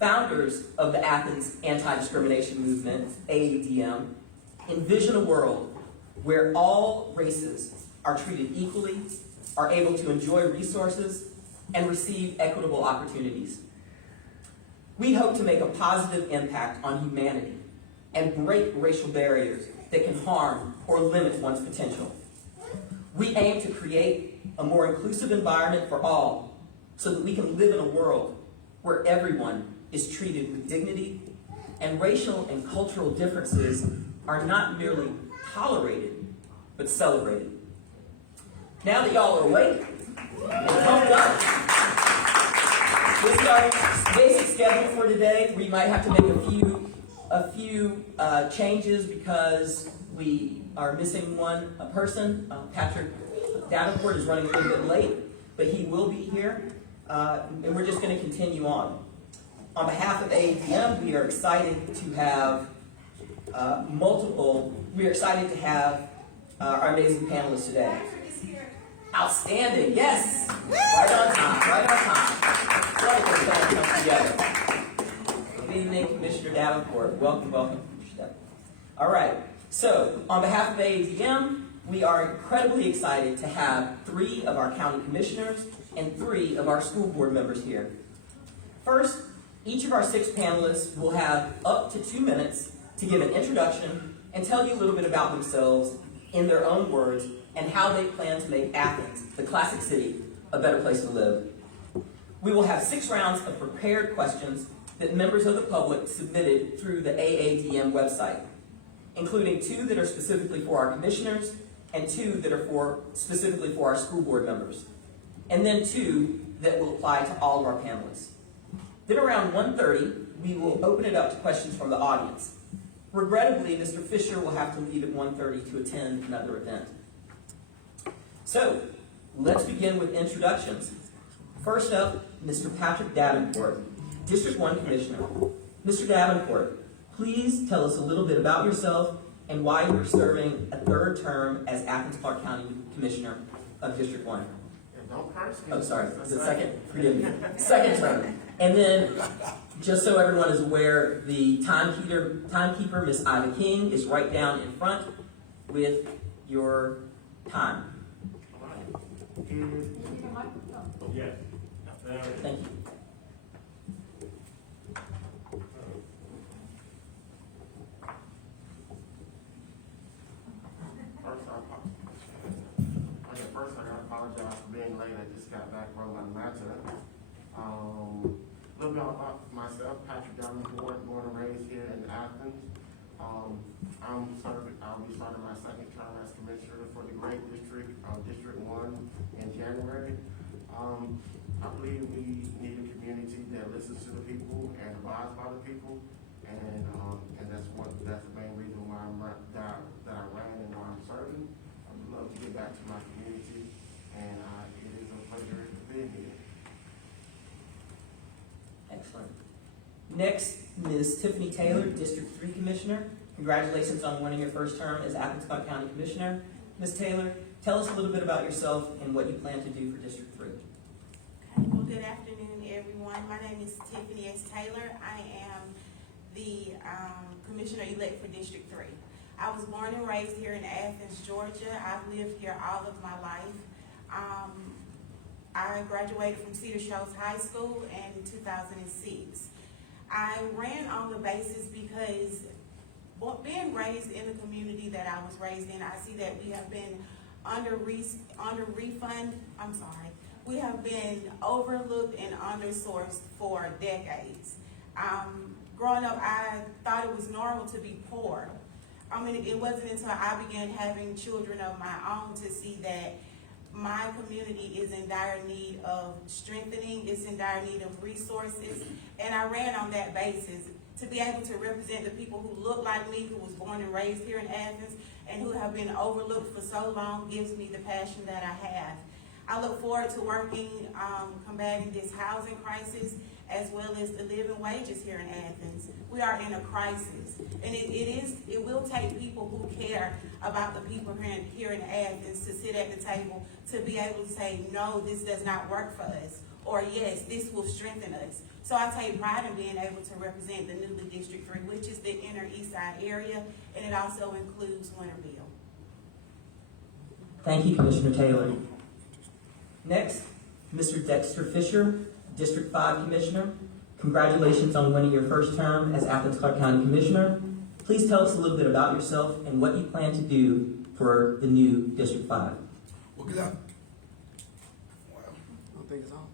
Founders of the Athens Anti-Discrimination Movement, AADM, envision a world where all races are treated equally, are able to enjoy resources, and receive equitable opportunities. We hope to make a positive impact on humanity and break racial barriers that can harm or limit one's potential. We aim to create a more inclusive environment for all so that we can live in a world where everyone is treated with dignity and racial and cultural differences are not merely tolerated, but celebrated. Now that y'all are awake and pumped up, this is our basic schedule for today. We might have to make a few changes because we are missing one person. Patrick Davenport is running a little bit late, but he will be here, and we're just going to continue on. On behalf of AADM, we are excited to have our amazing panelists today. Outstanding, yes! Right on time. Wonderful plan comes together. Good evening, Commissioner Davenport. Welcome, Commissioner Davenport. All right, so on behalf of AADM, we are incredibly excited to have 3 of our county commissioners and 3 of our school board members here. First, each of our 6 panelists will have up to 2 minutes to give an introduction and tell you a little bit about themselves in their own words and how they plan to make Athens, the classic city, a better place to live. We will have 6 rounds of prepared questions that members of the public submitted through the AADM website, including 2 that are specifically for our commissioners and 2 that are specifically for our school board members, and then 2 that will apply to all of our panelists. Then around 1:30, we will open it up to questions from the audience. Regrettably, Mr. Fisher will have to leave at 1:30 to attend another event. So, let's begin with introductions. First up, Mr. Patrick Davenport, District 1 Commissioner. Mr. Davenport, please tell us a little bit about yourself and why you're serving a 3rd term as Athens-Clarke County Commissioner of District 1. Oh, sorry, the second, forgive me, 2nd term. And then, just so everyone is aware, the timekeeper, Miss Ida King, is right down in front with your time. Yes. Thank you. First, I gotta apologize for being late. I just got back from Atlanta. A little bit about myself, Patrick Davenport, born and raised here in Athens. I'll be starting my 2nd term as commissioner for the great district, District 1 in January. I believe we need a community that listens to the people and abides by the people, and that's the main reason why that I ran and why I'm serving. I'd love to get back to my community, and it is a pleasure to be here. Excellent. Next, Ms. Tiffany Taylor, District 3 Commissioner. Congratulations on winning your 1st term as Athens-Clarke County Commissioner. Ms. Taylor, tell us a little bit about yourself and what you plan to do for District 3. Okay, well, good afternoon, everyone. My name is Tiffany S. Taylor. I am the Commissioner-elect for District 3. I was born and raised here in Athens, Georgia. I've lived here all of my life. I graduated from Cedar Shoals High School in 2006. I ran on the basis because being raised in the community that I was raised in, I see that we have been we have been overlooked and undersourced for decades. Growing up, I thought it was normal to be poor. I mean, it wasn't until I began having children of my own to see that my community is in dire need of strengthening, it's in dire need of resources, and I ran on that basis to be able to represent the people who look like me, who was born and raised here in Athens, and who have been overlooked for so long, gives me the passion that I have. I look forward to working, combating this housing crisis, as well as the living wages here in Athens. We are in a crisis, and it will take people who care about the people here in Athens to sit at the table to be able to say, no, this does not work for us, or yes, this will strengthen us. So I take pride in being able to represent the newly District 3, which is the inner east side area, and it also includes Winterville. Thank you, Commissioner Taylor. Next, Mr. Dexter Fisher, District 5 Commissioner. Congratulations on winning your first term as Athens Clarke County Commissioner. Please tell us a little bit about yourself and what you plan to do for the new District 5. Well, good afternoon. Wow, I don't think it's on.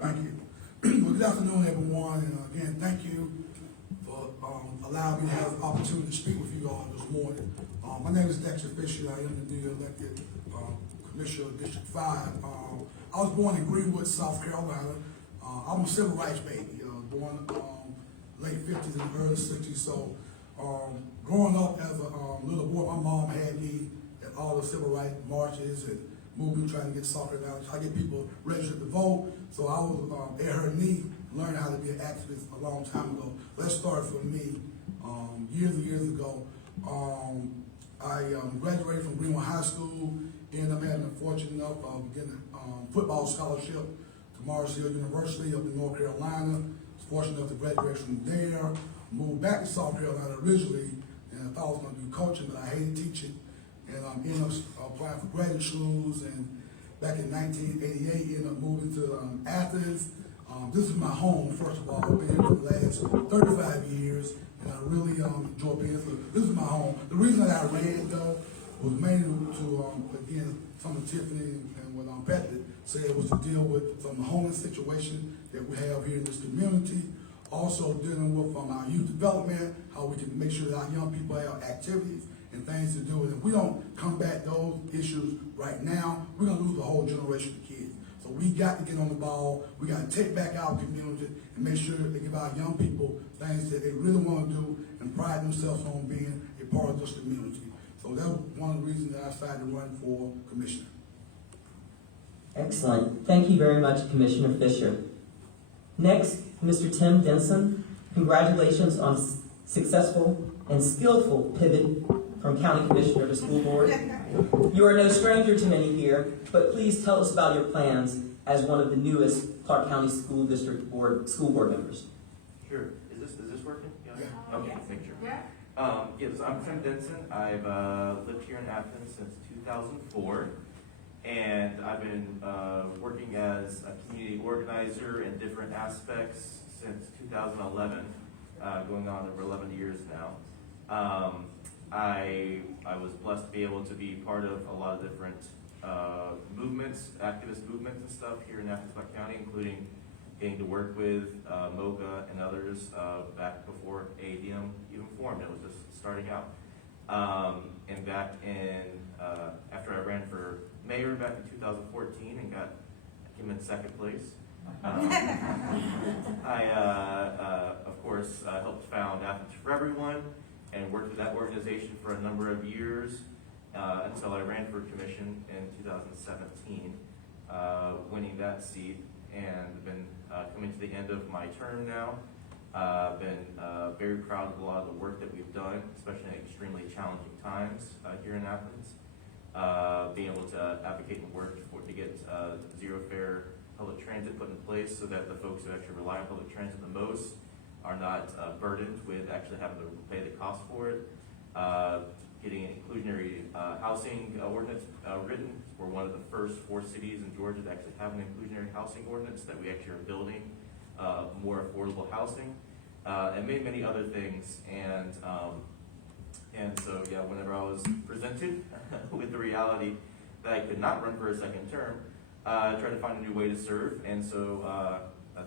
Thank you. Well, good afternoon, everyone, and again, thank you for allowing me to have the opportunity to speak with you all this morning. My name is Dexter Fisher. I am the newly elected Commissioner of District 5. I was born in Greenwood, South Carolina. I'm a civil rights baby, born late 50s and early 60s. So growing up as a little boy, my mom had me at all the civil rights marches and movement trying to get soccer down, trying to get people registered to vote. So I was at her knee, learning how to be an activist a long time ago. Let's start from me. Years and years ago, I graduated from Greenwood High School, and I'm having the fortune enough of getting a football scholarship to Mars Hill University up in North Carolina. I was fortunate enough to graduate from there, moved back to South Carolina originally, and I thought I was going to do coaching, but I hated teaching. And I ended up applying for graduate schools, and back in 1988, ended up moving to Athens. This is my home, first of all. I've been here for the last 35 years, and I really enjoy being here. So this is my home. The reason that I ran, though, was mainly to, again, something Tiffany and what Patrick said, was to deal with some of the homeless situation that we have here in this community. Also dealing with our youth development, how we can make sure that our young people have activities and things to do. And if we don't combat those issues right now, we're going to lose a whole generation of kids. So we got to get on the ball. We got to take back our community and make sure they give our young people things that they really want to do and pride themselves on being a part of this community. So that was one of the reasons that I decided to run for commissioner. Excellent. Thank you very much, Commissioner Fisher. Next, Mr. Tim Denson. Congratulations on successful and skillful pivot from County Commissioner to School Board. You are no stranger to many here, but please tell us about your plans as one of the newest Clarke County School District School Board members. Sure. Is this working? Yeah. Okay, Yes. make sure. Yeah. Yes, I'm Tim Denson. I've lived here in Athens since 2004, and I've been working as a community organizer in different aspects since 2011, going on over 11 years now. I was blessed to be able to be part of a lot of different movements, activist movements and stuff here in Athens County, including getting to work with MOGA and others back before AADM even formed. It was just starting out. And back in, after I ran for mayor back in 2014 and came in second place, I, of course, helped found Athens for Everyone and worked with that organization for a number of years until I ran for commission in 2017, winning that seat, and been coming to the end of my term now. Been very proud of a lot of the work that we've done, especially in extremely challenging times here in Athens. Being able to advocate and work to get zero fare public transit put in place so that the folks who actually rely on public transit the most are not burdened with actually having to pay the cost for it. Getting an inclusionary housing ordinance written. We're one of the first 4 cities in Georgia to actually have an inclusionary housing ordinance that we actually are building more affordable housing, and many other things. And so, yeah, whenever I was presented with the reality that I could not run for a second term, I tried to find a new way to serve. And so,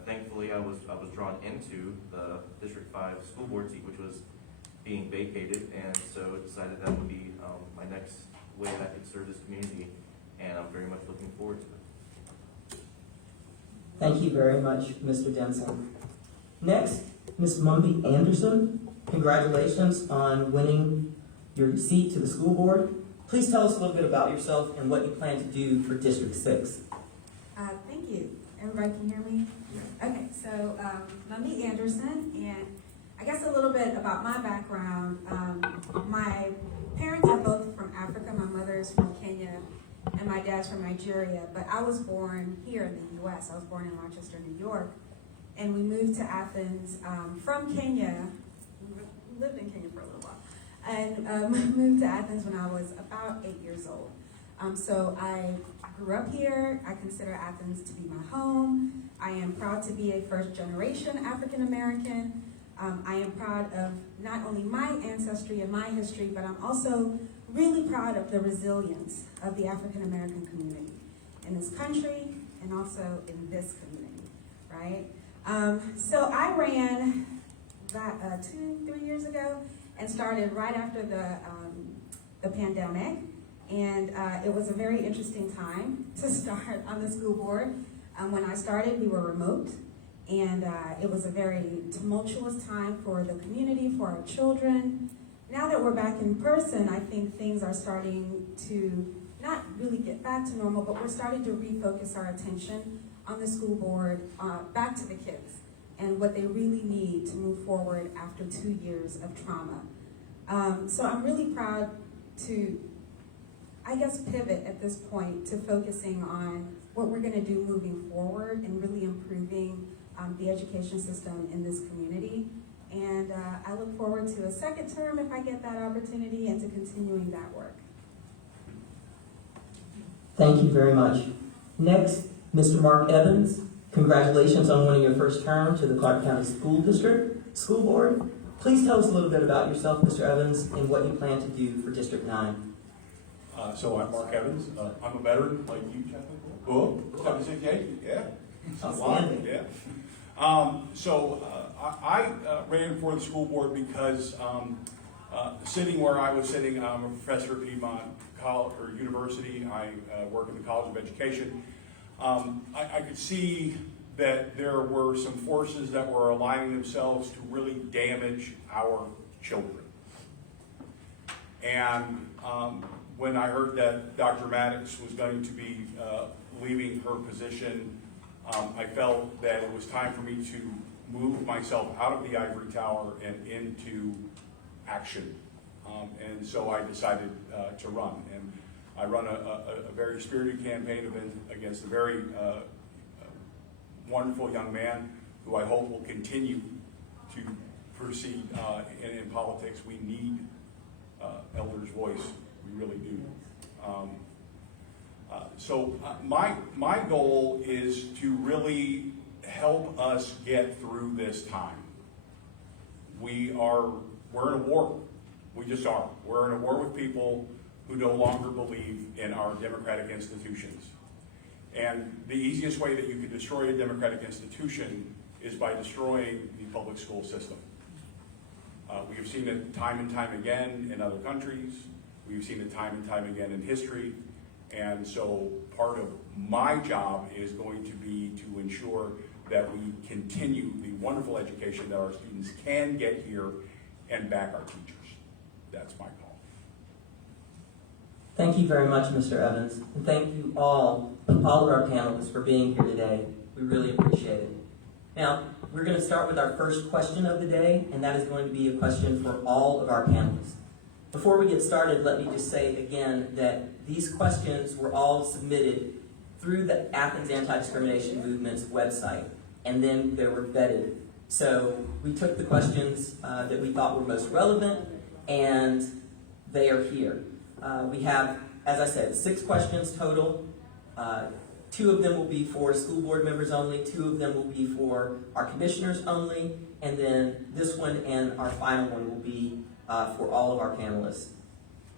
thankfully, I was drawn into the District 5 school board seat, which was being vacated, and so decided that would be my next way that I could serve this community, and I'm very much looking forward to it. Thank you very much, Mr. Denson. Next, Ms. Mumbi Anderson. Congratulations on winning your seat to the school board. Please tell us a little bit about yourself and what you plan to do for District 6. Thank you. Everybody can hear me? Okay, so Mumbi Anderson, and I guess a little bit about my background. My parents are both from Africa. My mother is from Kenya and my dad's from Nigeria, but I was born here in the U.S. I was born in Rochester, New York, and we moved to Athens from Kenya. We lived in Kenya for a little while, and moved to Athens when I was about 8 years old. So I grew up here. I consider Athens to be my home. I am proud to be a first-generation African American. I am proud of not only my ancestry and my history, but I'm also really proud of the resilience of the African American community in this country and also in this community, right? So I ran that 2-3 years ago and started right after the pandemic, and it was a very interesting time to start on the school board. When I started, we were remote, and it was a very tumultuous time for the community, for our children. Now that we're back in person, I think things are starting to not really get back to normal, but we're starting to refocus our attention on the school board back to the kids and what they really need to move forward after 2 years of trauma. So I'm really proud to, I guess, pivot at this point to focusing on what we're going to do moving forward and really improving the education system in this community. And I look forward to a second term if I get that opportunity and to continuing that work. Thank you very much. Next, Mr. Mark Evans. Congratulations on winning your first term to the Clark County School District School Board. Please tell us a little bit about yourself, Mr. Evans, and what you plan to do for District 9. So I'm Mark Evans. I'm a veteran like you, Chaplain. Cool. 768. Yeah. Outstanding. Yeah. I ran for the school board because sitting where I was sitting, I'm a professor at Piedmont College or University. I work in the College of Education. I could see that there were some forces that were aligning themselves to really damage our children. And when I heard that Dr. Maddox was going to be leaving her position, I felt that it was time for me to move myself out of the ivory tower and into action. And so I decided to run. And I run a very spirited campaign against a very wonderful young man who I hope will continue to proceed in politics. We need elders' voice. We really do. My goal is to really help us get through this time. We're in a war. We just are. We're in a war with people who no longer believe in our democratic institutions. And the easiest way that you can destroy a democratic institution is by destroying the public school system. We have seen it time and time again in other countries. We've seen it time and time again in history. And so part of my job is going to be to ensure that we continue the wonderful education that our students can get here and back our teachers. That's my call. Thank you very much, Mr. Evans. And thank you all of our panelists for being here today. We really appreciate it. Now, we're going to start with our first question of the day, and that is going to be a question for all of our panelists. Before we get started, let me just say again that these questions were all submitted through the Athens Anti-Discrimination Movement's website, and then they were vetted. So we took the questions that we thought were most relevant, and they are here. We have, as I said, 6 questions total. 2 of them will be for school board members only, 2 of them will be for our commissioners only, and then this one and our final one will be for all of our panelists.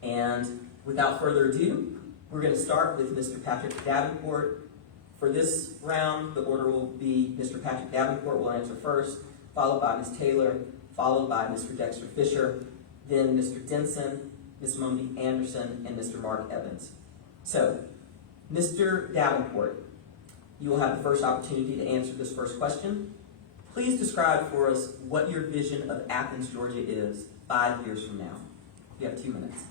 And without further ado, we're going to start with Mr. Patrick Davenport. For this round, the order will be Mr. Patrick Davenport will answer first, followed by Ms. Taylor, followed by Mr. Dexter Fisher, then Mr. Denson, Ms. Mumbi Anderson, and Mr. Mark Evans. So, Mr. Davenport, you will have the first opportunity to answer this first question. Please describe for us what your vision of Athens, Georgia is 5 years from now. You have 2 minutes.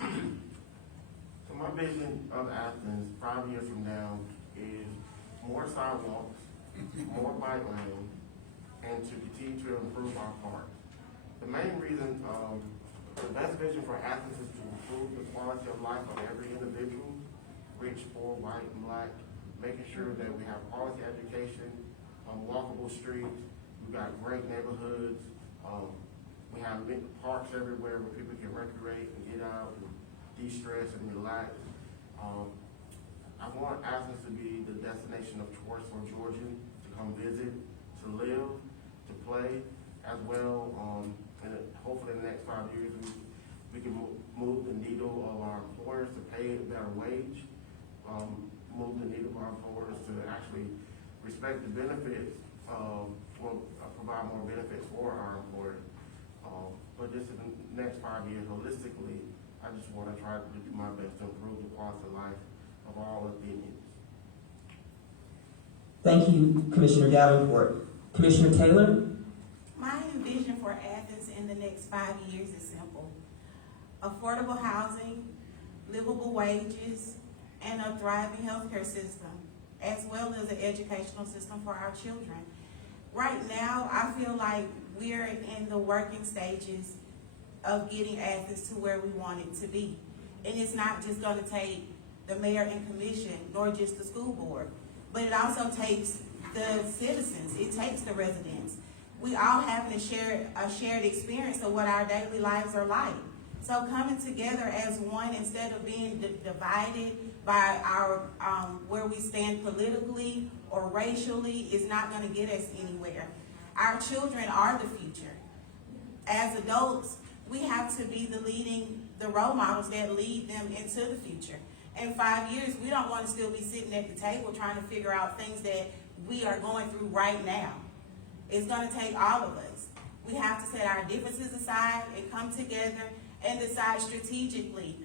So my vision of Athens 5 years from now is more sidewalks, more bike lanes, and to continue to improve our parks. The main reason, the best vision for Athens is to improve the quality of life of every individual, rich, poor, white, and black, making sure that we have quality education, walkable streets, we've got great neighborhoods, we have big parks everywhere where people can recreate and get out and de-stress and relax. I want Athens to be the destination of choice for Georgians to come visit, to live, to play, as well. And hopefully in the next 5 years, we can move the needle of our employers to pay a better wage, move the needle of our employers to actually respect the benefits, provide more benefits for our employers. But just in the next 5 years, holistically, I just want to try to do my best to improve the quality of life of all Athenians. Thank you, Commissioner Davenport. Commissioner Taylor? My vision for Athens in the next 5 years is simple. Affordable housing, livable wages, and a thriving healthcare system, as well as an educational system for our children. Right now, I feel like we're in the working stages of getting Athens to where we want it to be. And it's not just gonna take the mayor and commission, nor just the school board, but it also takes the citizens, it takes the residents. We all have a shared experience of what our daily lives are like. So coming together as one instead of being divided by our where we stand politically or racially is not going to get us anywhere. Our children are the future. As adults, we have to be the role models that lead them into the future. In 5 years, we don't want to still be sitting at the table trying to figure out things that we are going through right now. It's going to take all of us. We have to set our differences aside and come together and decide strategically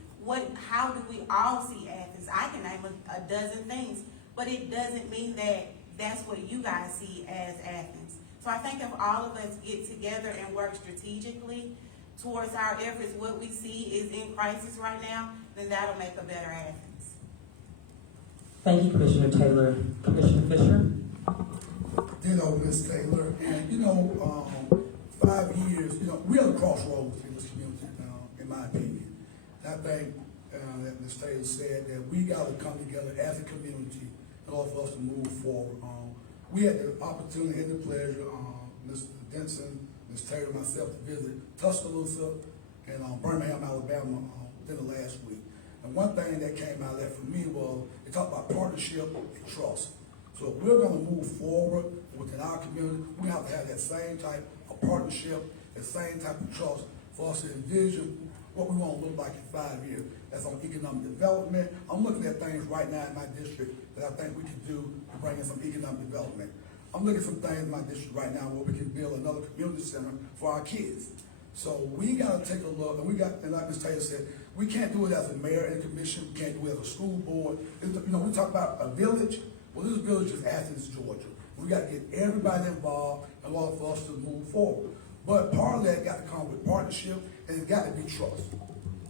how do we all see Athens. I can name a dozen things, but it doesn't mean that that's what you guys see as Athens. So I think if all of us get together and work strategically towards our efforts, what we see is in crisis right now, then that'll make a better Athens. Thank you, Commissioner Taylor. Commissioner Fisher? Ms. Taylor, and 5 years, we're at a crossroads in this community, in my opinion. And I think that Ms. Taylor said that we got to come together as a community in order for us to move forward. We had the opportunity and the pleasure, Mr. Denson, Ms. Taylor, myself, to visit Tuscaloosa and Birmingham, Alabama within the last week. And one thing that came out of that for me was they talked about partnership and trust. So if we're going to move forward within our community, we have to have that same type of partnership, that same type of trust for us to envision what we want to look like in 5 years. That's on economic development. I'm looking at things right now in my district that I think we can do to bring in some economic development. I'm looking at some things in my district right now where we can build another community center for our kids. So we got to take a look, and like Ms. Taylor said, we can't do it as a mayor and a commission. We can't do it as a school board. We talk about a village. Well, this village is Athens, Georgia. We got to get everybody involved in order for us to move forward. But part of that got to come with partnership, and it's got to be trust.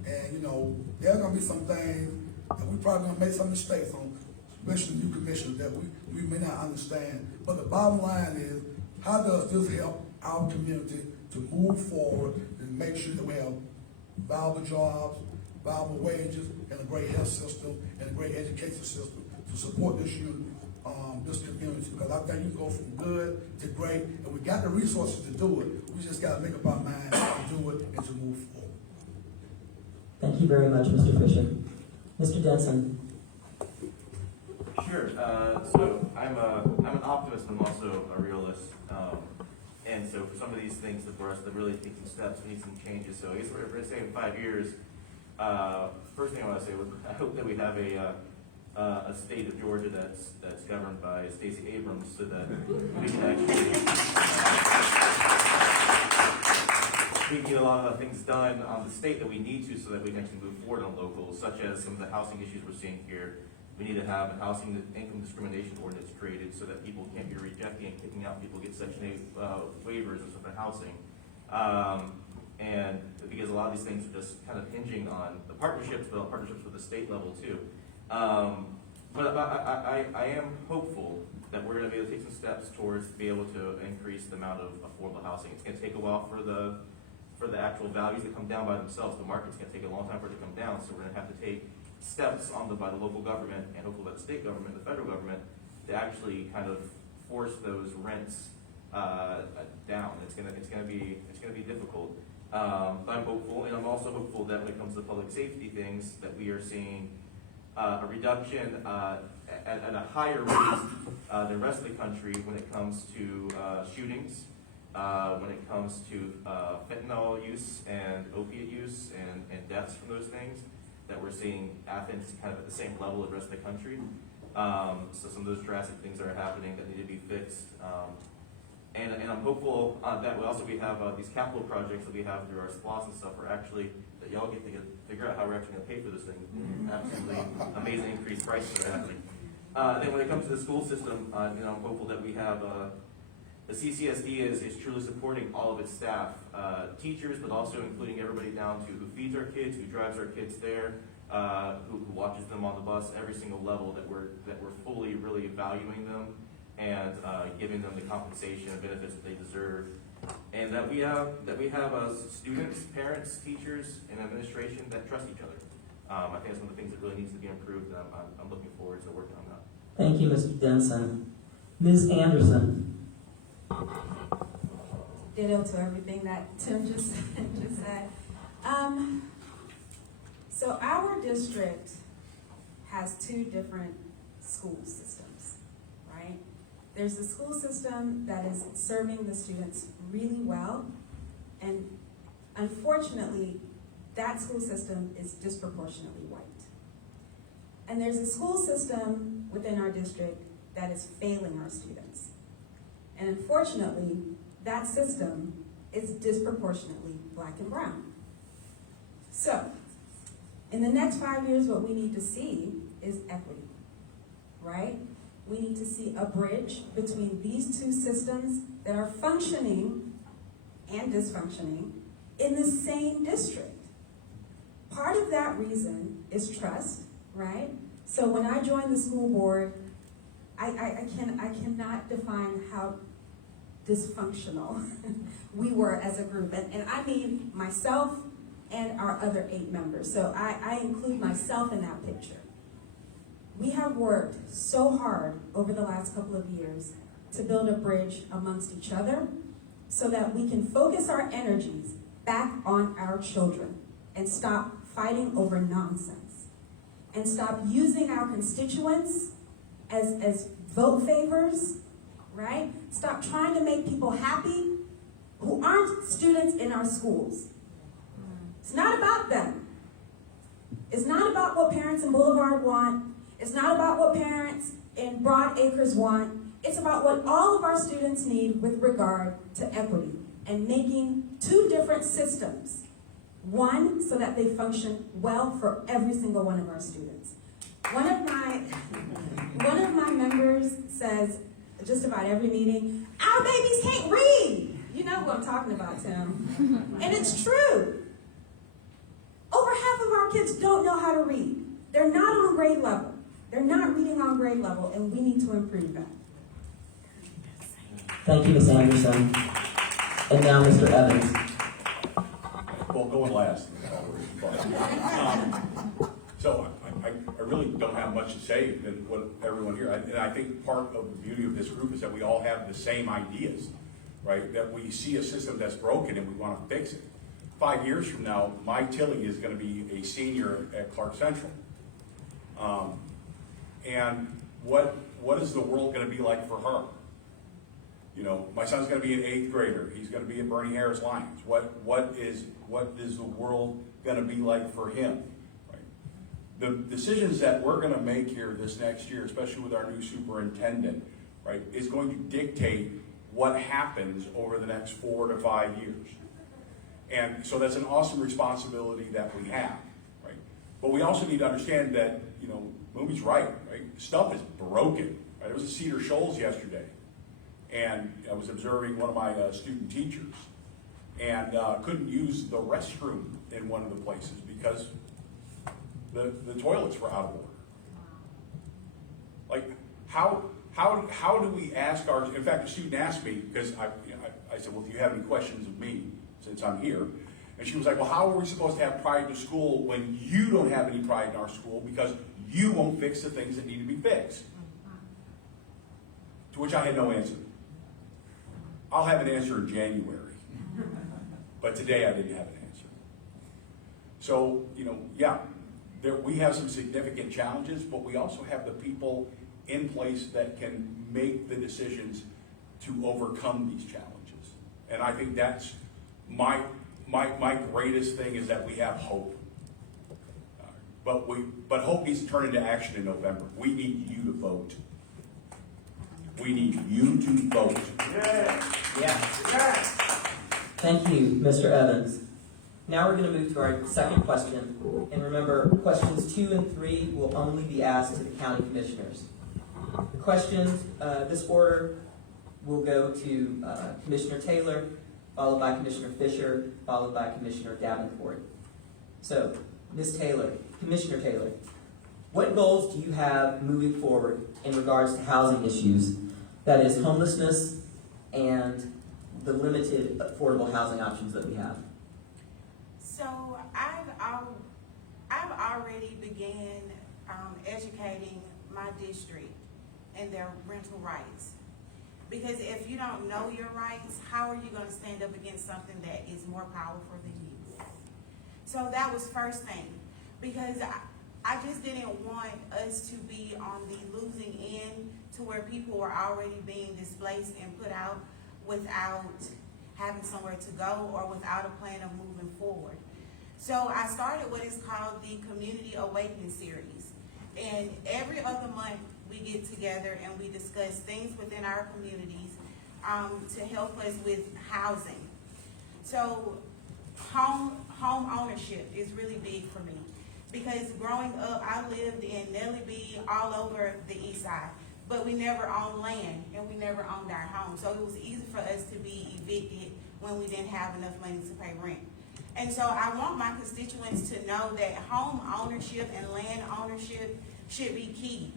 And there's going to be some things that we probably going to make some mistakes on, especially new commissioners that we may not understand. But the bottom line is, how does this help our community to move forward and make sure that we have viable jobs, viable wages, and a great health system and a great education system to support this youth, this community? Because I think you can go from good to great, and we got the resources to do it. We just got to make up our mind to do it and to move forward. Thank you very much, Mr. Fisher. Mr. Denson? Sure. So I'm an optimist, but I'm also a realist. And so for some of these things, for us to really take some steps, we need some changes. So I guess we're going to say in 5 years, first thing I want to say was I hope that we have a state of Georgia that's governed by Stacey Abrams, so that we can actually we can get a lot of the things done on the state that we need to, so that we can actually move forward on local, such as some of the housing issues we're seeing here. We need to have a housing income discrimination ordinance created so that people can't be rejecting and kicking out people get Section 8 waivers and stuff for housing. And because a lot of these things are just kind of hinging on the partnerships, but partnerships with the state level too. But I am hopeful that we're going to be able to take some steps towards be able to increase the amount of affordable housing. It's going to take a while for the for the actual values to come down by themselves. The market's going to take a long time for it to come down, so we're going to have to take steps by the local government and hopefully by the state government, the federal government, to actually kind of force those rents down. It's going to be difficult. But I'm hopeful, and I'm also hopeful that when it comes to public safety things, that we are seeing a reduction at a higher rate than the rest of the country when it comes to shootings, when it comes to fentanyl use and opiate use and deaths from those things, that we're seeing Athens kind of at the same level as the rest of the country. So some of those drastic things that are happening that need to be fixed. And I'm hopeful that we have these capital projects that we have through our SPLOS and stuff are actually, that y'all get to figure out how we're actually going to pay for this thing. Absolutely amazing increased prices that are happening. And then when it comes to the school system, I'm hopeful that we have the CCSD is truly supporting all of its staff, teachers, but also including everybody down to who feeds our kids, who drives our kids there, who watches them on the bus, every single level, that we're fully really valuing them and giving them the compensation and benefits that they deserve, and that we have students, parents, teachers, and administration that trust each other. I think that's one of the things that really needs to be improved, and I'm looking forward to working on that. Thank you, Mr. Denson. Ms. Anderson. Ditto to everything that Tim just said. So our district has two different school systems, right? There's a school system that is serving the students really well, and unfortunately, that school system is disproportionately white. And there's a school system within our district that is failing our students. And unfortunately, that system is disproportionately black and brown. So, in the next 5 years, what we need to see is equity, right? We need to see a bridge between these two systems that are functioning and dysfunctioning in the same district. Part of that reason is trust, right? So when I joined the school board, I cannot define how dysfunctional we were as a group. And I mean myself and our other 8 members. So I include myself in that picture. We have worked so hard over the last couple of years to build a bridge amongst each other so that we can focus our energies back on our children and stop fighting over nonsense and stop using our constituents as vote favors, right? Stop trying to make people happy who aren't students in our schools. It's not about them. It's not about what parents in Boulevard want. It's not about what parents in Broad Acres want. It's about what all of our students need with regard to equity and making 2 different systems. One, so that they function well for every single one of our students. One of my members says, just about every meeting, our babies can't read. You know who I'm talking about, Tim. And it's true. Over half of our kids don't know how to read. They're not on grade level. They're not reading on grade level, and we need to improve that. Thank you, Ms. Anderson. And now, Mr. Evans. Well, going last. So I really don't have much to say than what everyone here, and I think part of the beauty of this group is that we all have the same ideas, right? That we see a system that's broken and we want to fix it. 5 years from now, my Tilly is going to be a senior at Clark Central. And what is the world going to be like for her? You know, my son's going to be an 8th grader. He's going to be at Bernie Harris Lions. What is the world going to be like for him? Right? The decisions that we're going to make here this next year, especially with our new superintendent, right, is going to dictate what happens over the next 4 to 5 years. And so that's an awesome responsibility that we have, right? But we also need to understand that, you know, Mumbi's right? Stuff is broken. Right? There was a Cedar Shoals yesterday, and I was observing one of my student teachers, and couldn't use the restroom in one of the places because the toilets were out of order. Like, how do we ask our? In fact, a student asked me because I said, well, do you have any questions of me since I'm here? And she was like, well, how are we supposed to have pride in the school when you don't have any pride in our school because you won't fix the things that need to be fixed? To which I had no answer. I'll have an answer in January. But today I didn't have an answer. So, we have some significant challenges, but we also have the people in place that can make the decisions to overcome these challenges. And I think that's my greatest thing is that we have hope. But hope needs to turn into action in November. We need you to vote. We need you to vote. Yeah. Thank you, Mr. Evans. Now we're going to move to our second question. And remember, questions 2 and 3 will only be asked to the county commissioners. The questions, this order will go to Commissioner Taylor, followed by Commissioner Fisher, followed by Commissioner Davenport. So, Ms. Taylor, Commissioner Taylor, what goals do you have moving forward in regards to housing issues, that is homelessness and the limited affordable housing options that we have? So I've already began educating my district and their rental rights. Because if you don't know your rights, how are you going to stand up against something that is more powerful than you? So that was first thing. Because I just didn't want us to be on the losing end to where people were already being displaced and put out without having somewhere to go or without a plan of moving forward. So I started what is called the Community Awakening Series. And every other month we get together and we discuss things within our communities to help us with housing. So home ownership is really big for me. Because growing up, I lived in Nellie B, all over the east side. But we never owned land and we never owned our home. So it was easy for us to be evicted when we didn't have enough money to pay rent. And so I want my constituents to know that home ownership and land ownership should be key.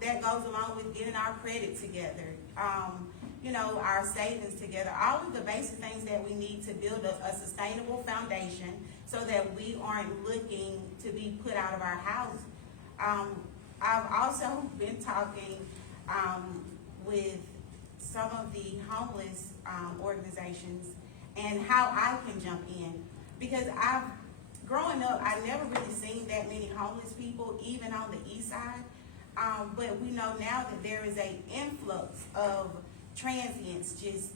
That goes along with getting our credit together, our savings together, all of the basic things that we need to build a sustainable foundation so that we aren't looking to be put out of our house. I've also been talking with some of the homeless organizations and how I can jump in. Because growing up, I never really seen that many homeless people, even on the east side. But we know now that there is an influx of transients just,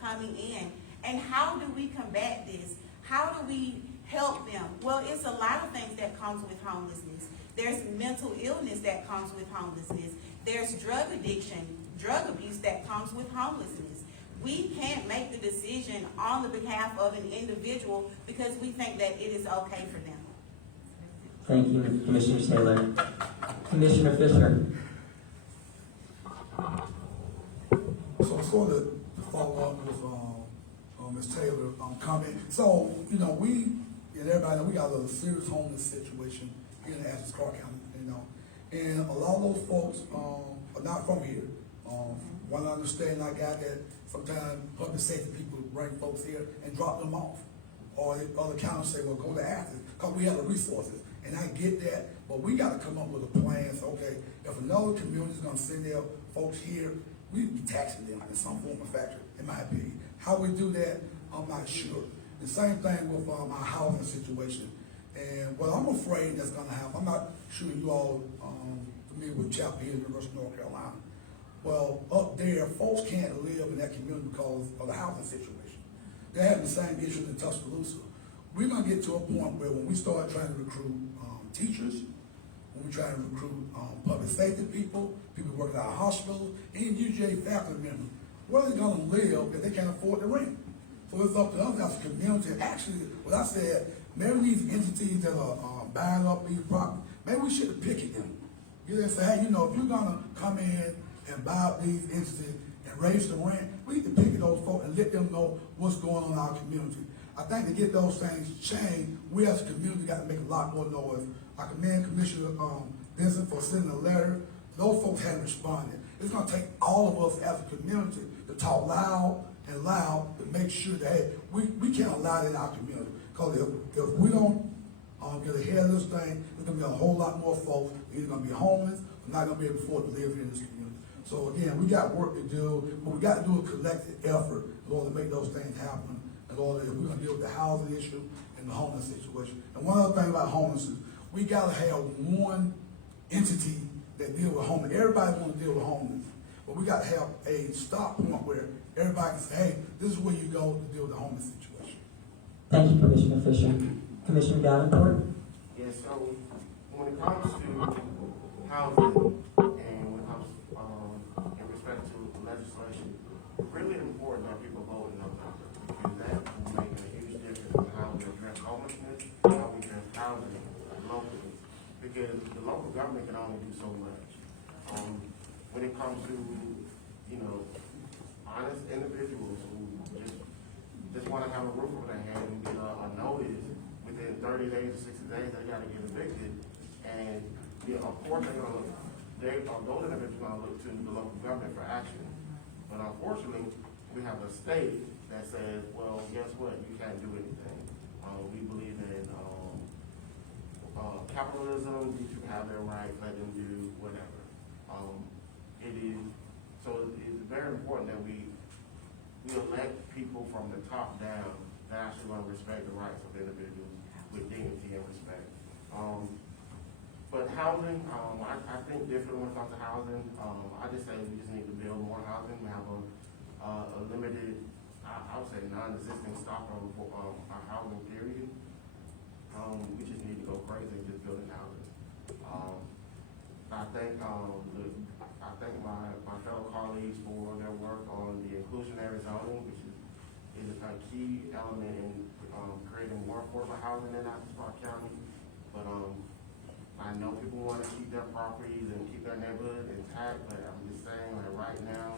coming in. And how do we combat this? How do we help them? Well, it's a lot of things that comes with homelessness. There's mental illness that comes with homelessness. There's drug addiction, drug abuse that comes with homelessness. We can't make the decision on the behalf of an individual because we think that it is okay for them. Thank you, Commissioner Taylor. Commissioner Fisher. So sort of follow up with Ms. Taylor comment. So, we and everybody know we got a serious homeless situation here in Athens County, and a lot of those folks are not from here. One understanding I got that sometimes public safety people bring folks here and drop them off. Or the other counties say, well, go to Athens, because we have the resources. And I get that, but we got to come up with a plan. So, okay, if another community is going to send their folks here, we be taxing them in some form or fashion, in my opinion. How we do that, I'm not sure. The same thing with our housing situation. And what I'm afraid that's going to happen, I'm not sure you all familiar with Chapel Hill, University of North Carolina. Well, up there, folks can't live in that community because of the housing situation. They're having the same issues in Tuscaloosa. We're going to get to a point where when we start trying to recruit teachers, when we try to recruit public safety people working at our hospitals, and UGA faculty members, where are they going to live if they can't afford the rent? So it's up to us as a community. Actually, what I said, maybe these entities that are buying up these properties, maybe we should picket them. You know, say, hey, if you're going to come in and buy up these entities and raise the rent, we need to picket those folks and let them know what's going on in our community. I think to get those things changed, we as a community got to make a lot more noise. I commend Commissioner Denson for sending a letter. Those folks haven't responded. It's going to take all of us as a community to talk loud and allow to make sure that, hey, we can't allow that in our community. Because if we don't get ahead of this thing, there's gonna be a whole lot more folks either gonna be homeless or not gonna be able to afford to live here in this community. So again, we got work to do, but we got to do a collective effort in order to make those things happen. In order, if we're gonna deal with the housing issue and the homeless situation. And one other thing about homelessness, we gotta have one entity that deal with homeless. Everybody want to deal with homeless, but we got to have a stop point where everybody can say, hey, this is where you go to deal with the homeless situation. Thank you, Commissioner Fisher. Commissioner Davenport? Yeah, so when it comes to housing and when it comes in respect to legislation, it's really important that people vote in November because that will make a huge difference in how we address homelessness, how we address housing locally. Because the local government can only do so much. When it comes to, honest individuals who just want to have a roof over their head and get a notice within 30 days or 60 days, they got to get evicted. And of course, those individuals are going to look to the local government for action. But unfortunately, we have a state that says, well, guess what? You can't do anything. We believe in capitalism. These people have their rights. Let them do whatever. It's very important that we elect people from the top down that actually want to respect the rights of individuals with dignity and respect. But housing, I think differently when it comes to housing. I just say we just need to build more housing. We have a limited, I would say, non-existent stock of our housing period. We just need to go crazy just building houses. I thank my fellow colleagues for their work on the inclusionary zoning, which is a key element in creating more affordable housing in Athens County. But I know people want to keep their properties and keep their neighborhood intact, but I'm just saying, like right now,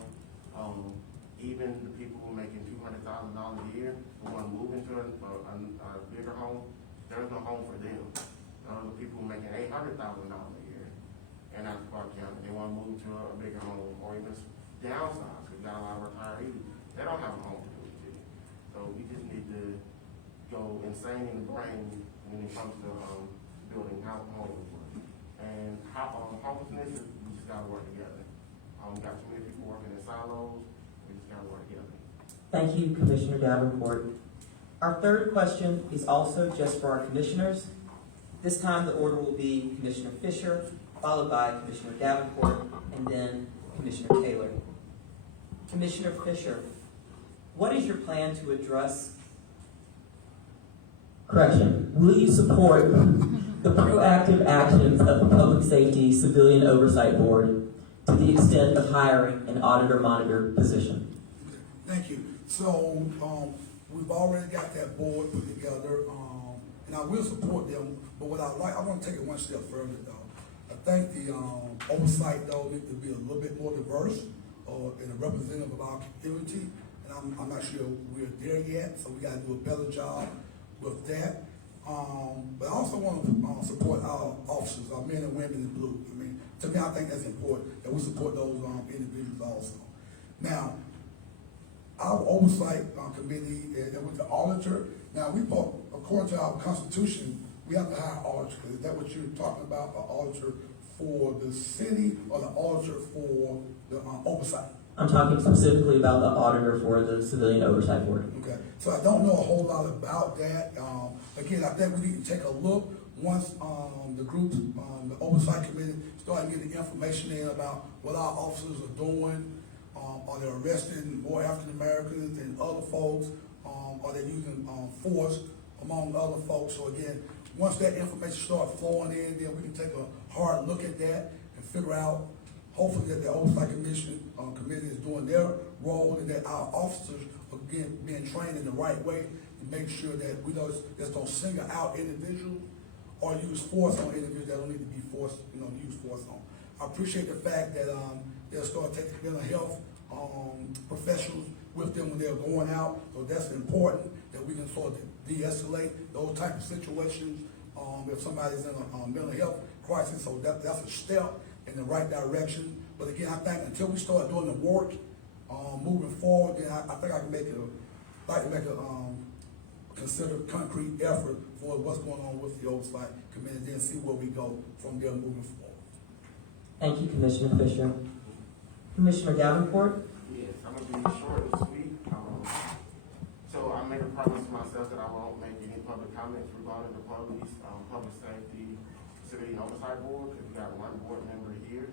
even the people who are making $200,000 a year who want to move into a bigger home, there's no home for them. The people who are making $800,000 a year in Athens County, they want to move to a bigger home or even downsize. We've got a lot of retirees. They don't have a home to move to. So we just need to go insane in the brain when it comes to building homes. And homelessness, we just got to work together. We got too many people working in silos. We just got to work together. Thank you, Commissioner Davenport. Our third question is also just for our commissioners. This time the order will be Commissioner Fisher, followed by Commissioner Davenport, and then Commissioner Taylor. Commissioner Fisher, what is your plan to address correction? Will you support the proactive actions of the Public Safety Civilian Oversight Board to the extent of hiring an auditor-monitor position? Thank you. So we've already got that board put together, and I will support them. But what I want to take it one step further, though. I think the oversight, though, needs to be a little bit more diverse and a representative of our community. And I'm not sure we're there yet, so we got to do a better job with that. But I also want to support our officers, our men and women in blue. I mean, to me, I think that's important that we support those individuals also. Now, our oversight committee and with the auditor. Now, according to our Constitution, we have to hire an auditor. Is that what you're talking about, an auditor for the city or the auditor for the oversight? I'm talking specifically about the auditor for the Civilian Oversight Board. Okay, so I don't know a whole lot about that. Again, I think we need to take a look once the group, the oversight committee, start getting information in about what our officers are doing. Are they arresting more African Americans than other folks? Are they using force among other folks? So again, once that information starts flowing in, then we can take a hard look at that and figure out, hopefully, that the oversight committee is doing their role and that our officers are again being trained in the right way to make sure that we just don't single out individuals or use force on individuals that don't need to be forced, use force on. I appreciate the fact that they'll start taking mental health professionals with them when they're going out. So that's important that we can sort of de-escalate those type of situations if somebody's in a mental health crisis. So that's a step in the right direction. But again, I think until we start doing the work Moving forward, then I think I can consider concrete effort for what's going on with the oversight committee, then see where we go from there moving forward. Thank you, Commissioner Fisher. Commissioner Davenport? Yes, I'm gonna be short and sweet. So I made a promise to myself that I won't make any public comments regarding the police, public safety, civilian oversight board, because we got one board member here.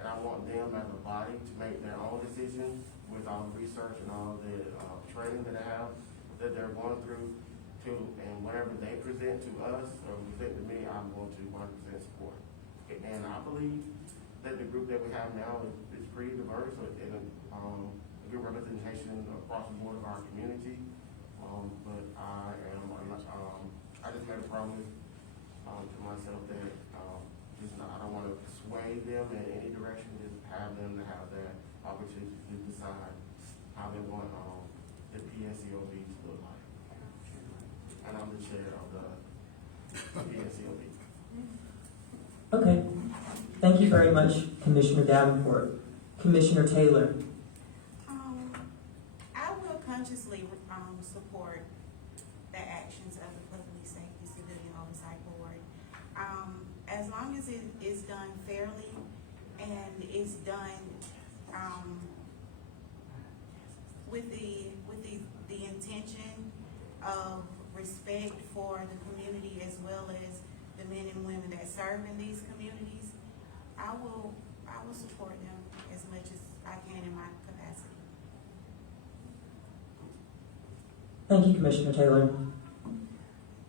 And I want them as a body to make their own decisions with all the research and all the training that they have, that they're going through and whatever they present to us or present to me, I'm going to 100% support. And I believe that the group that we have now is pretty diverse and a good representation across the board of our community. But I just made a promise to myself that I don't want to sway them in any direction, just have them to have that opportunity to decide how they want the PSCOB to look like. And I'm the chair of the PSCOB. Okay. Thank you very much, Commissioner Davenport. Commissioner Taylor? I will consciously support the actions of the Public Safety Civilian Oversight Board. As long as it is done fairly and is done with the intention of respect for the community as well as the men and women that serve in these communities, I will support them as much as I can in my capacity. Thank you, Commissioner Taylor.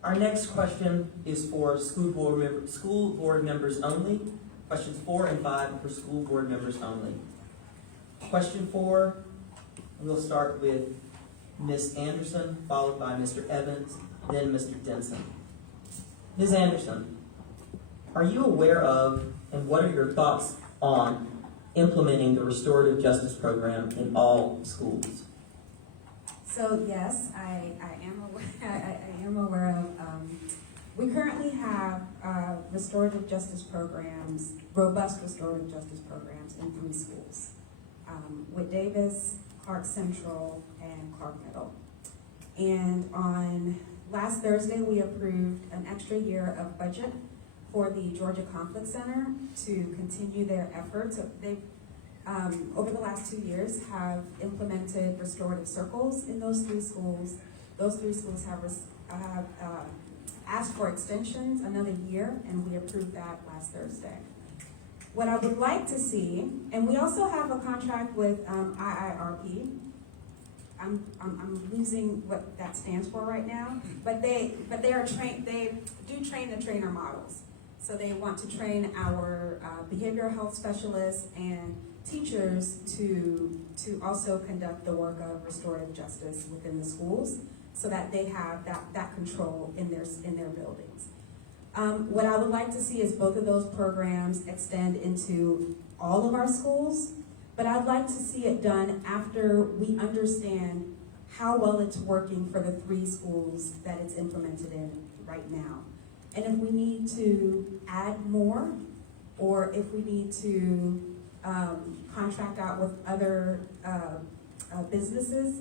Our next question is for school board members only. Questions 4 and 5 for school board members only. Question 4, we'll start with Ms. Anderson, followed by Mr. Evans, then Mr. Denson. Ms. Anderson, are you aware of, and what are your thoughts on implementing the restorative justice program in all schools? So yes, I am aware of, we currently have restorative justice programs, robust restorative justice programs in 3 schools, with Davis, Clark Central, and Clark Middle. And on last Thursday, we approved an extra year of budget for the Georgia Conflict Center to continue their efforts. They've over the last 2 years have implemented restorative circles in those 3 schools. Those 3 schools have asked for extensions another year, and we approved that last Thursday. What I would like to see, and we also have a contract with IIRP. I'm losing what that stands for right now, but they do train the trainer models. So they want to train our behavioral health specialists and teachers to also conduct the work of restorative justice within the schools, so that they have that control in their buildings. What I would like to see is both of those programs extend into all of our schools, but I'd like to see it done after we understand how well it's working for the 3 schools that it's implemented in right now. And if we need to add more, or if we need to contract out with other businesses,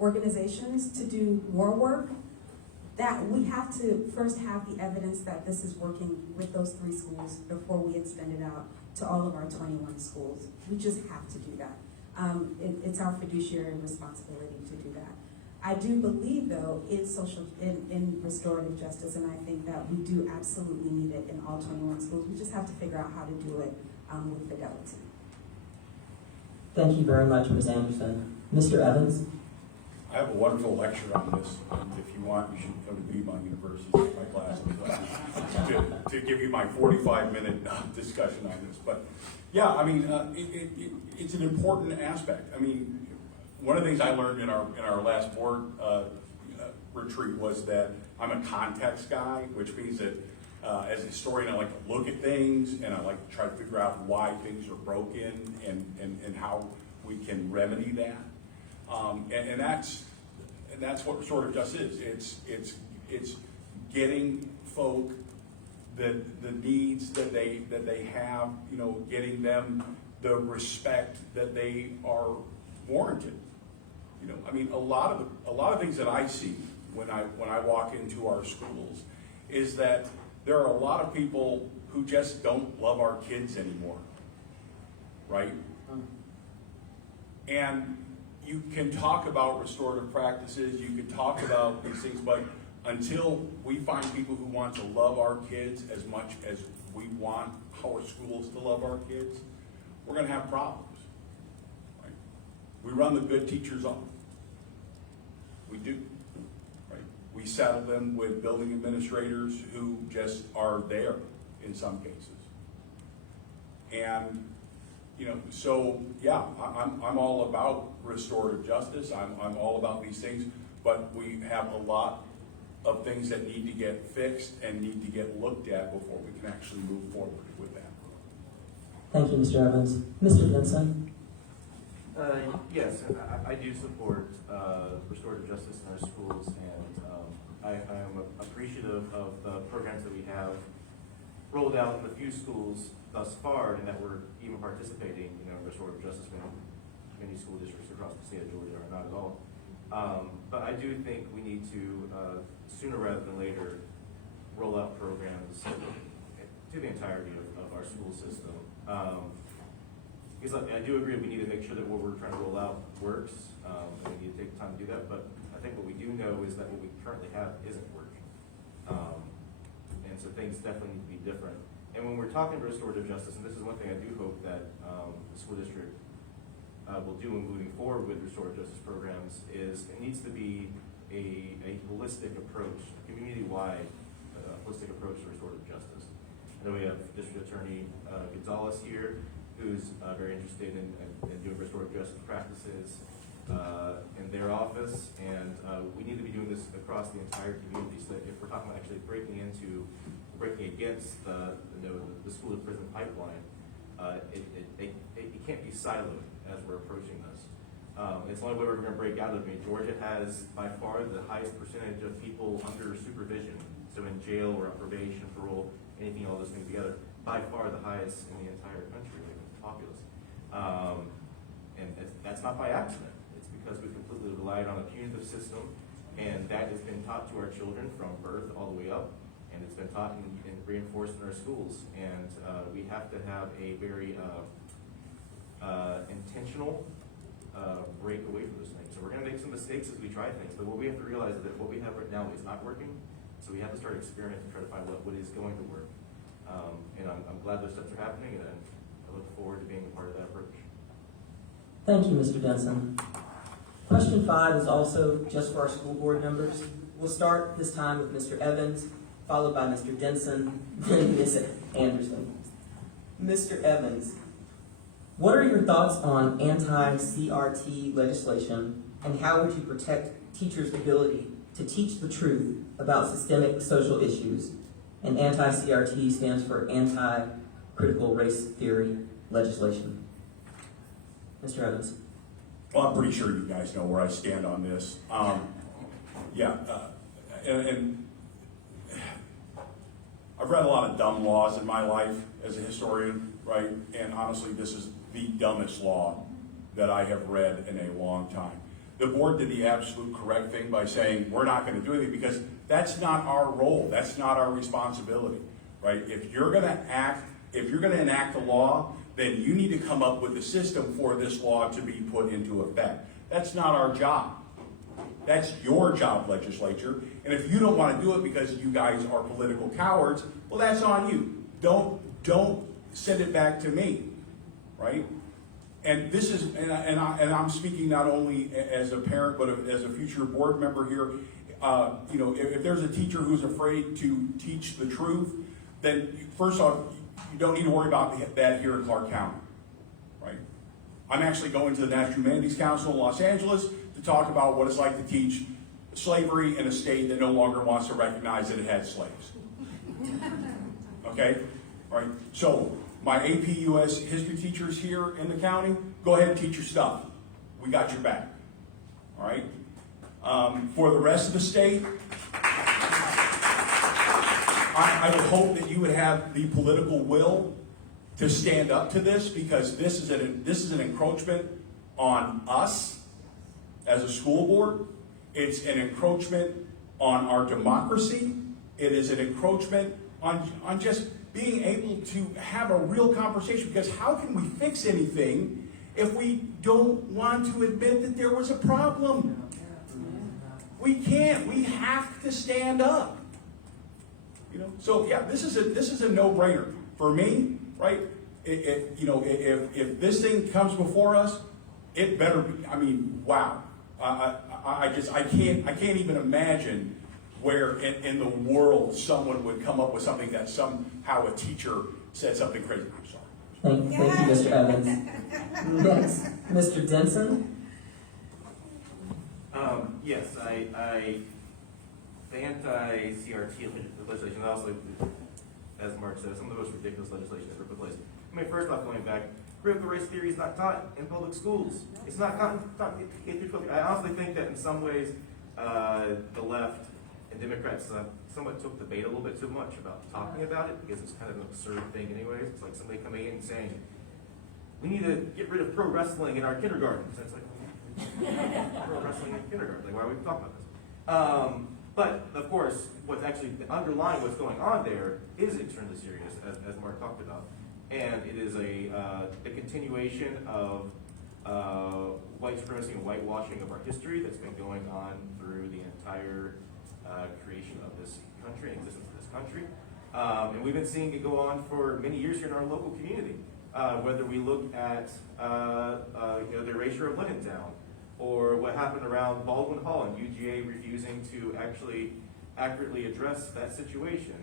organizations to do more work, that we have to first have the evidence that this is working with those 3 schools before we extend it out to all of our 21 schools. We just have to do that. It's our fiduciary responsibility to do that. I do believe, though, in restorative justice, and I think that we do absolutely need it in all 21 schools. We just have to figure out how to do it with fidelity. Thank you very much, Ms. Anderson. Mr. Evans? I have a wonderful lecture on this. If you want, you should come to Beamon University, my classes, to give you my 45-minute discussion on this. But yeah, I mean, it's an important aspect. I mean, one of the things I learned in our last board retreat was that I'm a context guy, which means that as a historian, I like to look at things and I like to try to figure out why things are broken and how we can remedy that. And that's what restorative justice is. It's getting folk the needs that they have, getting them the respect that they are warranted. You know, I mean, a lot of things that I see when I walk into our schools is that there are a lot of people who just don't love our kids anymore, right? And you can talk about restorative practices, you can talk about these things, but until we find people who want to love our kids as much as we want our schools to love our kids, we're going to have problems. Right? We run the good teachers off. We do. Right? We saddle them with building administrators who just are there in some cases. And you know, so yeah, I'm all about restorative justice. I'm all about these things, but we have a lot of things that need to get fixed and need to get looked at before we can actually move forward with that. Thank you, Mr. Evans. Mr. Denson? Yes, and I do support restorative justice in our schools, and I am appreciative of the programs that we have rolled out in a few schools thus far, and that we're even participating, you know, in restorative justice when many school districts across the state of Georgia are not at all. But I do think we need to, sooner rather than later, roll out programs to the entirety of our school system. Because I do agree we need to make sure that what we're trying to roll out works, and we need to take time to do that, but I think what we do know is that what we currently have isn't working. And so things definitely need to be different. And when we're talking restorative justice, and this is one thing I do hope that the school district will do in moving forward with restorative justice programs, is it needs to be a holistic approach, community-wide holistic approach to restorative justice. I know we have District Attorney Gonzalez here, who's very interested in doing restorative justice practices in their office, and we need to be doing this across the entire community, so that if we're talking about actually breaking against the school to prison pipeline, it can't be siloed as we're approaching this. It's the only way we're going to break out of it. Georgia has by far the highest percentage of people under supervision, so in jail or on probation, parole, anything, all those things together, by far the highest in the entire country, like the populace. And that's not by accident. It's because we completely relied on a punitive system, and that has been taught to our children from birth all the way up, and it's been taught and reinforced in our schools. And we have to have a very intentional break away from those things. So we're going to make some mistakes as we try things, but what we have to realize is that what we have right now is not working, so we have to start experimenting to try to find what is going to work. And I'm glad those steps are happening, and I look forward to being a part of that approach. Thank you, Mr. Denson. Question 5 is also just for our school board members. We'll start this time with Mr. Evans, followed by Mr. Denson, then Ms. Anderson. Mr. Evans, what are your thoughts on anti-CRT legislation, and how would you protect teachers' ability to teach the truth about systemic social issues? And anti-CRT stands for anti-critical race theory legislation. Mr. Evans. Well, I'm pretty sure you guys know where I stand on this. And I've read a lot of dumb laws in my life as a historian, right? And honestly, this is the dumbest law that I have read in a long time. The board did the absolute correct thing by saying, we're not going to do anything, because that's not our role. That's not our responsibility, right? If you're going to enact a law, then you need to come up with a system for this law to be put into effect. That's not our job. That's your job, legislature. And if you don't want to do it because you guys are political cowards, well, that's on you. Don't send it back to me, right? And this is, and I'm speaking not only as a parent, but as a future board member here. You know, if there's a teacher who's afraid to teach the truth, then first off, you don't need to worry about that here in Clark County, right? I'm actually going to the National Humanities Council in Los Angeles to talk about what it's like to teach slavery in a state that no longer wants to recognize that it had slaves. Okay, all right. So my AP US history teachers here in the county, go ahead and teach your stuff. We got your back. All right. For the rest of the state, I would hope that you would have the political will to stand up to this, because this is an encroachment on us as a school board. It's an encroachment on our democracy. It is an encroachment on just being able to have a real conversation, because how can we fix anything if we don't want to admit that there was a problem? We can't. We have to stand up. So yeah, this is a no-brainer for me, right? If this thing comes before us, it better be. I mean, wow. I can't even imagine where in the world someone would come up with something that somehow a teacher said something crazy. I'm sorry. Thank you, Mr. Evans. Next, Mr. Denson. Yes, the anti-CRT legislation, also, as Mark said, some of the most ridiculous legislation ever put in place. I mean, first off, going back, critical race theory is not taught in public schools. It's not taught in K through 12. I honestly think that in some ways, the left and Democrats somewhat took the bait a little bit too much about talking about it, because it's kind of an absurd thing anyways. It's like somebody coming in and saying, we need to get rid of pro wrestling in our kindergartens. It's like, pro wrestling in kindergarten. Like, why are we talking about this? But of course, what's actually underlying what's going on there is extremely serious, as Mark talked about, and it is a continuation of white supremacy and whitewashing of our history that's been going on through the entire creation of this country and existence of this country, and we've been seeing it go on for many years here in our local community. Whether we look at the erasure of Lennon-Town, or what happened around Baldwin Hall and UGA refusing to actually accurately address that situation.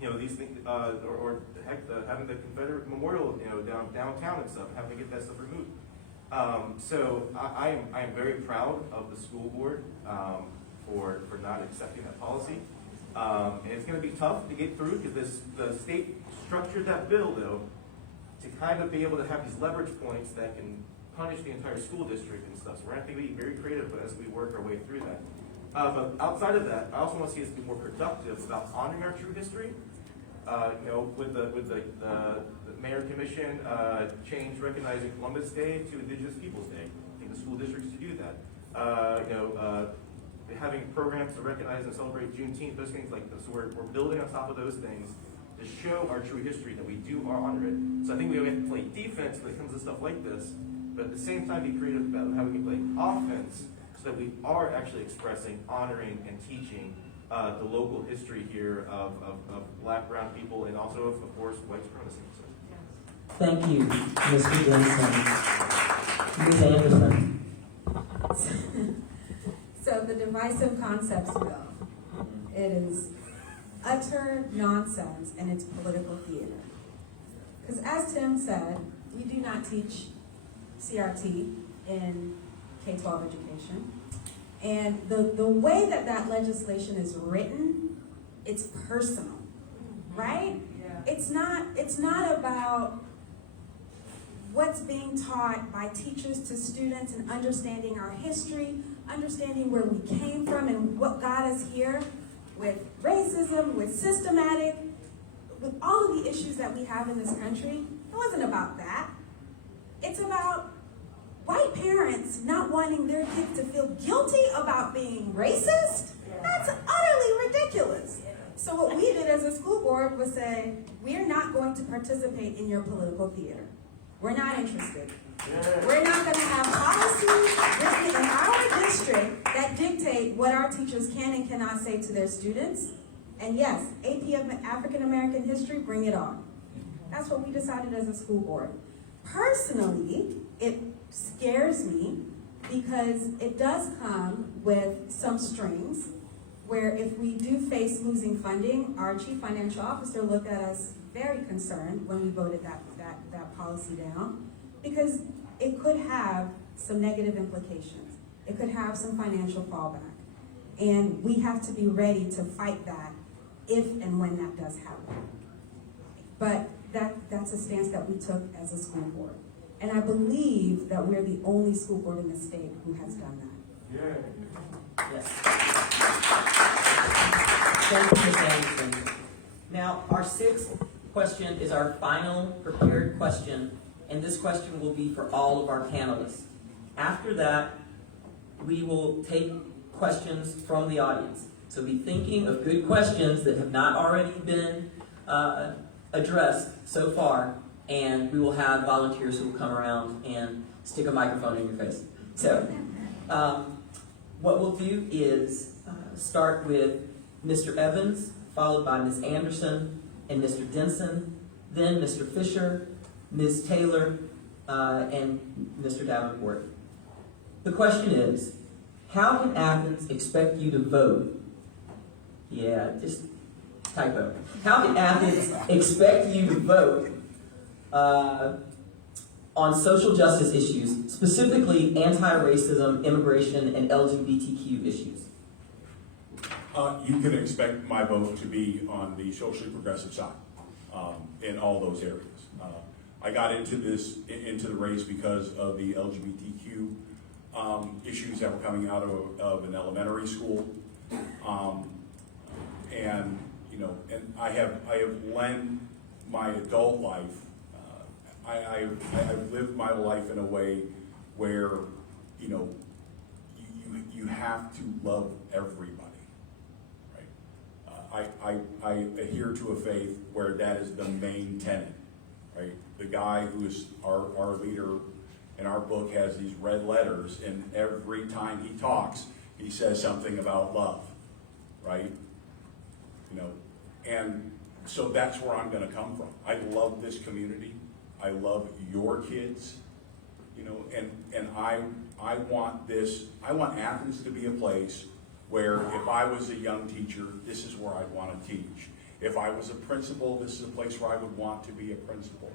These things, or heck, having the Confederate Memorial, downtown and stuff, having to get that stuff removed. So I am very proud of the school board for not accepting that policy. And it's going to be tough to get through, because the state structured that bill, though, to kind of be able to have these leverage points that can punish the entire school district and stuff. So we're going to have to be very creative as we work our way through that. But outside of that, I also want to see us be more productive about honoring our true history. With the mayor commission change recognizing Columbus Day to Indigenous Peoples Day. I think the school districts to do that. Having programs to recognize and celebrate Juneteenth, those things like this. So we're building on top of those things to show our true history, that we do honor it. So I think we have to play defense when it comes to stuff like this, but at the same time be creative about how we can play offense, so that we are actually expressing, honoring, and teaching the local history here of black, brown people, and also, of course, white supremacy. Thank you, Mr. Denson. Ms. Anderson. So the divisive concepts bill, it is utter nonsense, and it's political theater. Because as Tim said, we do not teach CRT in K-12 education. And the way that legislation is written, it's personal, right? Yeah. It's not about what's being taught by teachers to students and understanding our history, understanding where we came from and what got us here with racism, with systematic, with all of the issues that we have in this country. It wasn't about that. It's about white parents not wanting their kids to feel guilty about being racist. That's utterly ridiculous. So what we did as a school board was say, we're not going to participate in your political theater. We're not interested. We're not going to have policies written in our district that dictate what our teachers can and cannot say to their students. And yes, AP of African American history, bring it on. That's what we decided as a school board. Personally, it scares me because it does come with some strings where if we do face losing funding, our chief financial officer looked at us very concerned when we voted that policy down, because it could have some negative implications. It could have some financial fallback. And we have to be ready to fight that if and when that does happen. But that's a stance that we took as a school board. And I believe that we're the only school board in the state who has done that. Yeah. Yes. Thank you, Ms. Anderson. Now, our sixth question is our final prepared question, and this question will be for all of our panelists. After that, we will take questions from the audience. So be thinking of good questions that have not already been addressed so far, and we will have volunteers who will come around and stick a microphone in your face. So what we'll do is start with Mr. Evans, followed by Ms. Anderson and Mr. Denson, then Mr. Fisher, Ms. Taylor, and Mr. Davenport. The question is, how can Athens expect you to vote? Yeah, just typo. How can Athens expect you to vote on social justice issues, specifically anti-racism, immigration, and LGBTQ issues? You can expect my vote to be on the socially progressive side in all those areas. I got into the race because of the LGBTQ issues that were coming out of an elementary school, and I have lent my adult life. I've lived my life in a way where you have to love everybody. I adhere to a faith where that is the main tenet, right? The guy who is our leader in our book has these red letters, and every time he talks, he says something about love, right? And so that's where I'm going to come from. I love this community. I love your kids, and I want Athens to be a place where if I was a young teacher, this is where I'd want to teach. If I was a principal, this is a place where I would want to be a principal,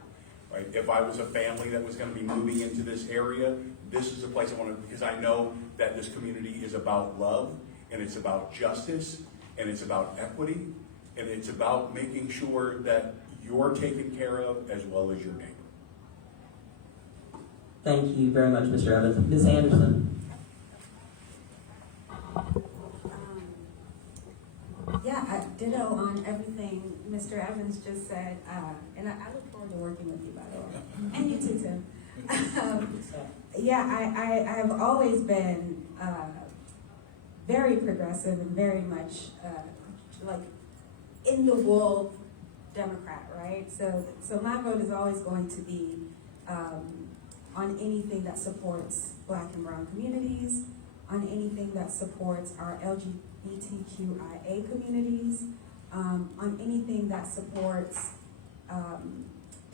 right? If I was a family that was going to be moving into this area, this is the place I want to, because I know that this community is about love, and it's about justice, and it's about equity, and it's about making sure that you're taken care of as well as your neighbor. Thank you very much, Mr. Evans. Ms. Anderson. Yeah, I ditto on everything Mr. Evans just said, and I look forward to working with you, by the way, and you too, Tim. Yeah, I have always been very progressive and very much like in the wool Democrat, right? So my vote is always going to be on anything that supports Black and brown communities, on anything that supports our LGBTQIA communities, on anything that supports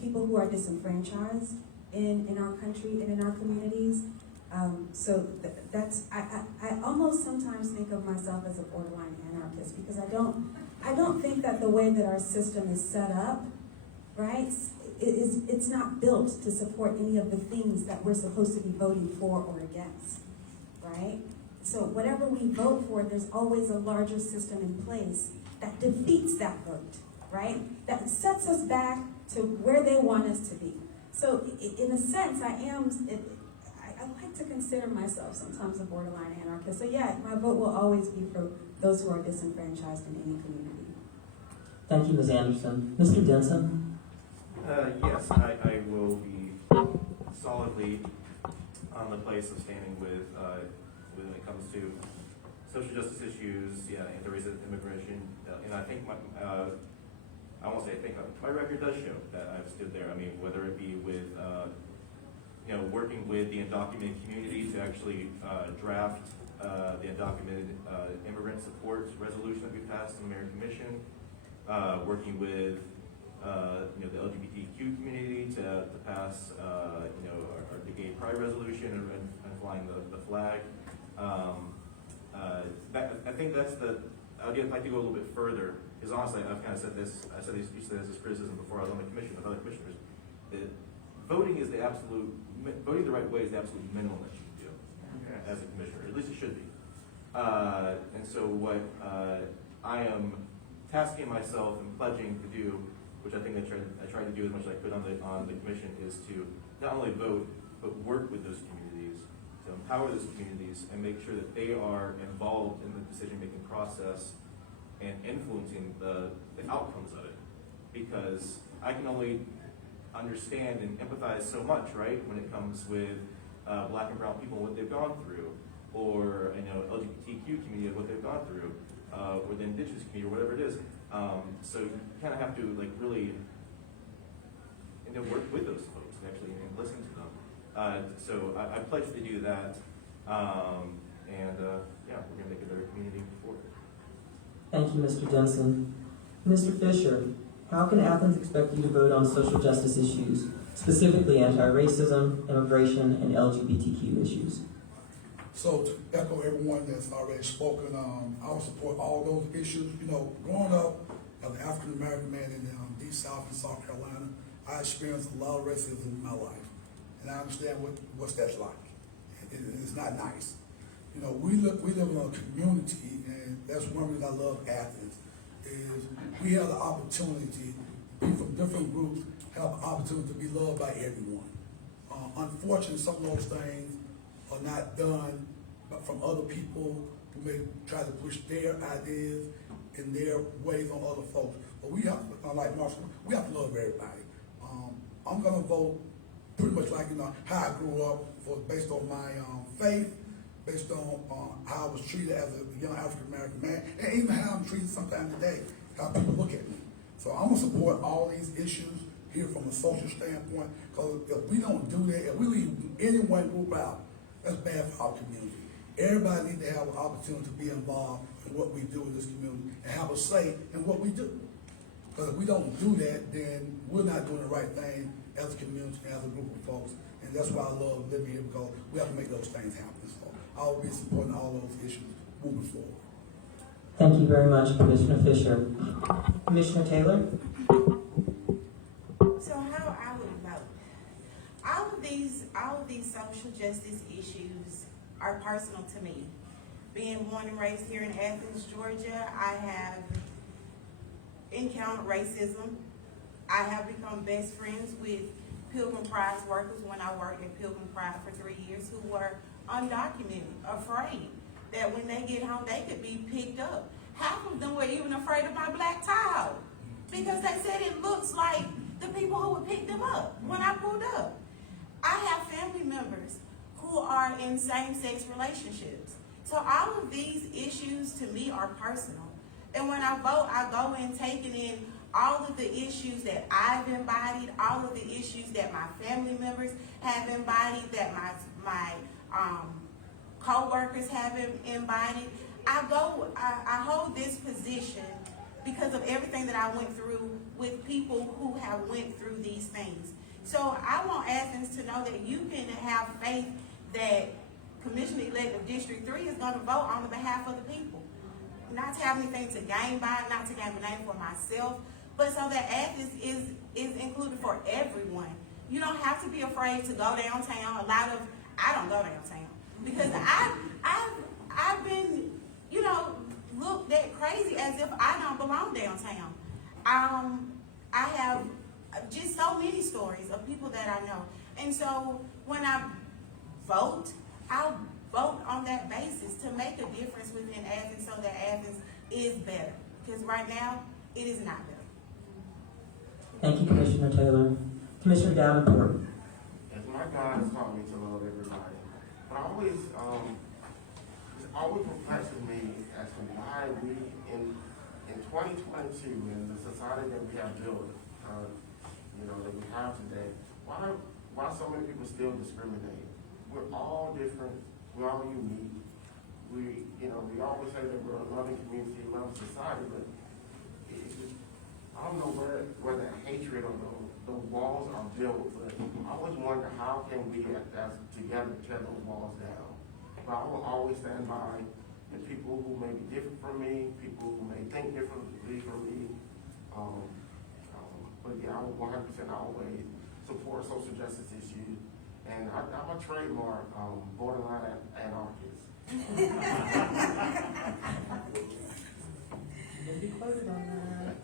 people who are disenfranchised in our country and in our communities. So I almost sometimes think of myself as a borderline anarchist, because I don't think that the way that our system is set up, right, it's not built to support any of the things that we're supposed to be voting for or against, right? So whatever we vote for, there's always a larger system in place that defeats that vote, right? That sets us back to where they want us to be. So in a sense, I like to consider myself sometimes a borderline anarchist. So yeah, my vote will always be for those who are disenfranchised in any community. Thank you, Ms. Anderson. Mr. Denson? Yes, I will be solidly on the place of standing with when it comes to social justice issues, anti-racism, immigration, and I think I won't say I think my record does show that I've stood there. I mean, whether it be with working with the undocumented community to actually draft the undocumented immigrant support resolution that we passed in the Mayor Commission, working with the LGBTQ community to pass the gay pride resolution and flying the flag. I think that's I'd like to go a little bit further, because honestly, I've kind of said this, you said this as criticism before I was on the commission with other commissioners. Voting the right way is the absolute minimum that you can do as a commissioner, at least it should be. And so what I am tasking myself and pledging to do, which I think I tried to do as much as I could on the commission, is to not only vote, but work with those communities, to empower those communities and make sure that they are involved in the decision-making process and influencing the outcomes of it. Because I can only understand and empathize so much, right, when it comes with black and brown people, what they've gone through, or LGBTQ community, what they've gone through, or the indigenous community, or whatever it is. So you kind of have to really work with those folks actually and listen to them. So I pledge to do that, and yeah, we're gonna make a better community for it. Thank you, Mr. Denson. Mr. Fisher, how can Athens expect you to vote on social justice issues, specifically anti-racism, immigration, and LGBTQ issues? So to echo everyone that's already spoken, I will support all those issues. Growing up as an African American man in the Deep South and South Carolina, I experienced a lot of racism in my life, and I understand what that's like. It's not nice. We live in a community, and that's one reason I love Athens, is we have the opportunity, people from different groups have the opportunity to be loved by everyone. Unfortunately, some of those things are not done from other people who may try to push their ideas and their ways on other folks. But we have to, like Marshall, we have to love everybody. I'm gonna vote pretty much like how I grew up, based on my faith, based on how I was treated as a young African American man, and even how I'm treated sometimes today, how people look at me. So I'm gonna support all these issues here from a social standpoint, because if we don't do that, if we leave any one group out, that's bad for our community. Everybody needs to have an opportunity to be involved in what we do in this community and have a say in what we do. Because if we don't do that, then we're not doing the right thing as a community, as a group of folks. And that's why I love living here, because we have to make those things happen. So I will be supporting all those issues moving forward. Thank you very much, Commissioner Fisher. Commissioner Taylor? So how I would vote. All of these social justice issues are personal to me. Being born and raised here in Athens, Georgia, I have encountered racism. I have become best friends with Pilgrim Prize workers when I worked at Pilgrim Prize for 3 years, who were undocumented, afraid that when they get home they could be picked up. Half of them were even afraid of my black tie, because they said it looks like the people who would pick them up when I pulled up. I have family members who are in same-sex relationships. So all of these issues to me are personal. And when I vote, I go in taking in all of the issues that I've embodied, all of the issues that my family members have embodied, that my co-workers have embodied. I hold this position because of everything that I went through with people who have went through these things. So I want Athens to know that you can have faith that Commissioner-elect District 3 is going to vote on the behalf of the people. Not to have anything to gain by it, not to gain a name for myself, but so that Athens is included for everyone. You don't have to be afraid to go downtown. I don't go downtown because I've been, looked at crazy as if I don't belong downtown. I have just so many stories of people that I know. And so when I vote, I'll vote on that basis to make a difference within Athens so that Athens is better. Because right now, it is not better. Thank you, Commissioner Taylor. Commissioner Davenport? As my God has taught me to love everybody, but it's always perplexes me as to why we, in 2022, in the society that we have built, that we have today, why so many people still discriminate? We're all different. We're all unique. We always say that we're a loving community, a loving society, but I don't know where that hatred or the walls are built, but I always wonder how can we as together tear those walls down. But I will always stand by the people who may be different from me, people who may think differently from me. But yeah, I will 100% always support social justice issues. And I'm a trademark borderline anarchist. Be quoted on that.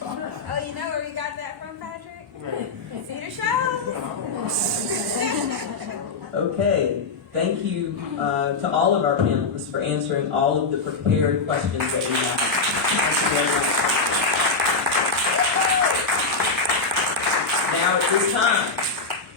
Oh, you know where we got that from, Patrick? Yeah. See the show? Okay, thank you to all of our panelists for answering all of the prepared questions that we have. Thank you very much. at this time,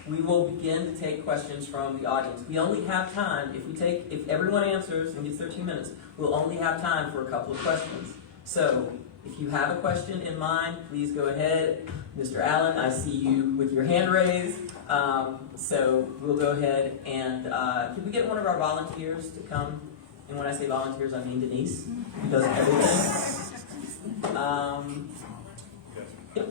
we will begin to take questions from the audience. We only have time, if everyone answers and gets their 2 minutes, we'll only have time for a couple of questions. So, if you have a question in mind, please go ahead. Mr. Allen, I see you with your hand raised. So we'll go ahead and, can we get one of our volunteers to come? And when I say volunteers, I mean Denise, who does everything. Yep.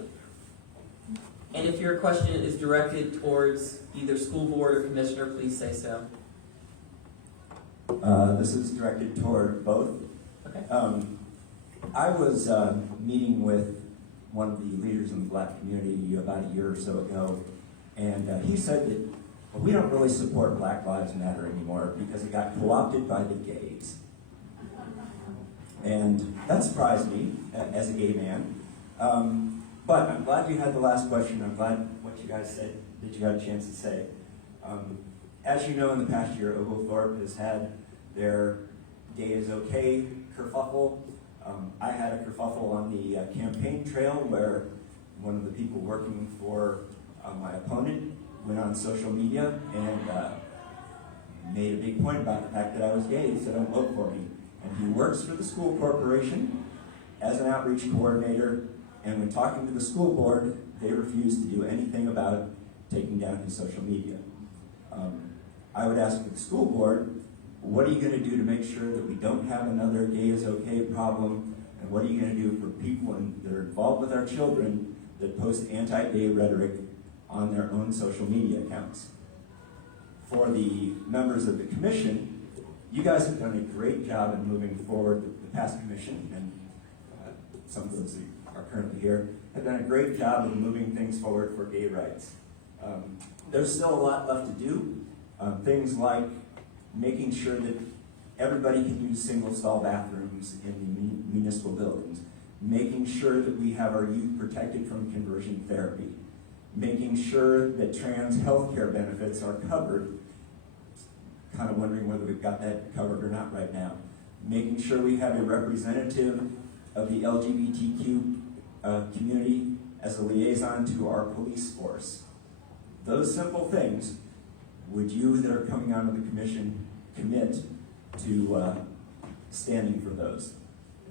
And if your question is directed towards either school board or commissioner, please say so. This is directed toward both. Okay. I was meeting with one of the leaders in the black community about a year or so ago, and he said that we don't really support Black Lives Matter anymore because it got co-opted by the gays. And that surprised me as a gay man. But I'm glad you had the last question. I'm glad what you guys said that you got a chance to say. As you know, in the past year, Oglethorpe has had their Gay is Okay kerfuffle. I had a kerfuffle on the campaign trail where one of the people working for my opponent went on social media and made a big point about the fact that I was gay. He said, "Don't vote for me." And he works for the school corporation as an outreach coordinator, and when talking to the school board, they refused to do anything about taking down his social media. I would ask the school board, what are you going to do to make sure that we don't have another Gay is Okay problem? And what are you going to do for people that are involved with our children that post anti-gay rhetoric on their own social media accounts? For the members of the commission, you guys have done a great job in moving forward. The past commission, and some of those that are currently here, have done a great job of moving things forward for gay rights. There's still a lot left to do. Things like making sure that everybody can use single-stall bathrooms in the municipal buildings, making sure that we have our youth protected from conversion therapy, making sure that trans health care benefits are covered, kind of wondering whether we've got that covered or not right now, making sure we have a representative of the LGBTQ community as a liaison to our police force. Those simple things, would you that are coming onto the commission commit to standing for those?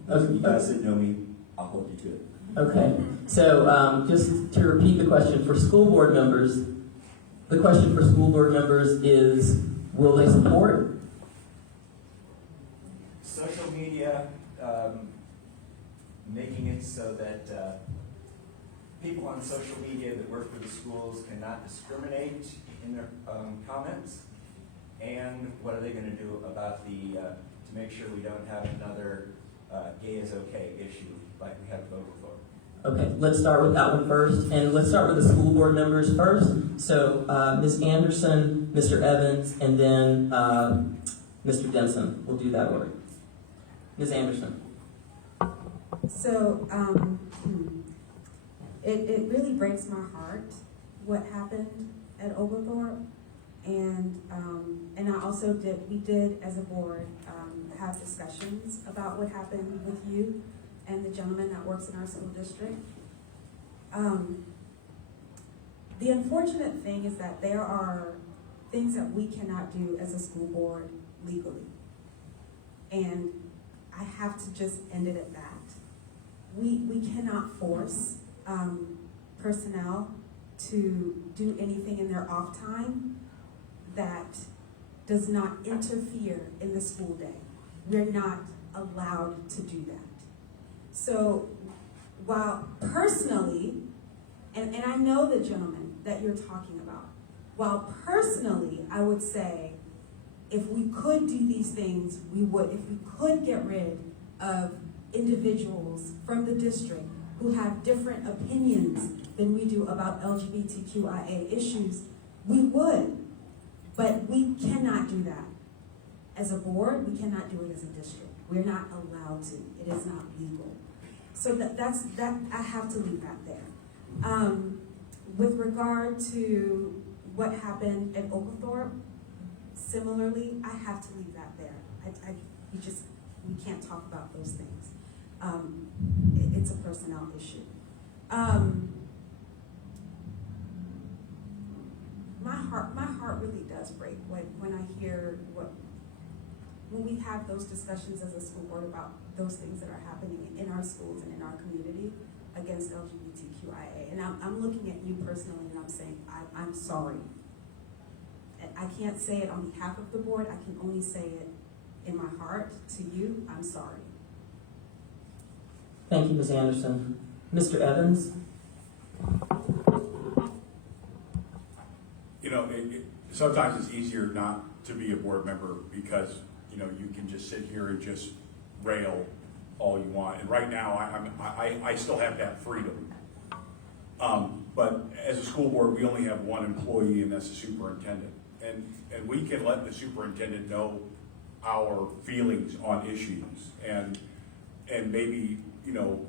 Those of you guys that know me, I'll hold you to it. Okay, so just to repeat the question for school board members, the question for school board members is, will they support? Social media, making it so that people on social media that work for the schools cannot discriminate in their comments, and what are they going to do about the to make sure we don't have another Gay is Okay issue like we have with Oglethorpe. Okay, let's start with that one first, and let's start with the school board members first. So Ms. Anderson, Mr. Evans, and then Mr. Denson. We'll do that order. Ms. Anderson. So, it really breaks my heart what happened at Oglethorpe, and I also we did as a board have discussions about what happened with you and the gentleman that works in our school district. The unfortunate thing is that there are things that we cannot do as a school board legally, and I have to just end it at that. We cannot force personnel to do anything in their off time that does not interfere in the school day. We're not allowed to do that. So while personally, and I know the gentleman that you're talking about, while personally I would say if we could do these things, we would. If we could get rid of individuals from the district who have different opinions than we do about LGBTQIA issues, we would. But we cannot do that. As a board, we cannot do it as a district. We're not allowed to. It is not legal. So that's I have to leave that there. With regard to what happened at Oglethorpe, similarly, I have to leave that there. We can't talk about those things. It's a personnel issue. heart really does break when I hear when we have those discussions as a school board about those things that are happening in our schools and in our community against LGBTQIA. And I'm looking at you personally and I'm saying, I'm sorry. I can't say it on behalf of the board, I can only say it in my heart to you, I'm sorry. Thank you, Ms. Anderson. Mr. Evans? You know, sometimes it's easier not to be a board member because, you know, you can just sit here and just rail all you want. And right now, I still have that freedom. But as a school board, we only have one employee, and that's the superintendent. And we can let the superintendent know our feelings on issues and maybe, you know,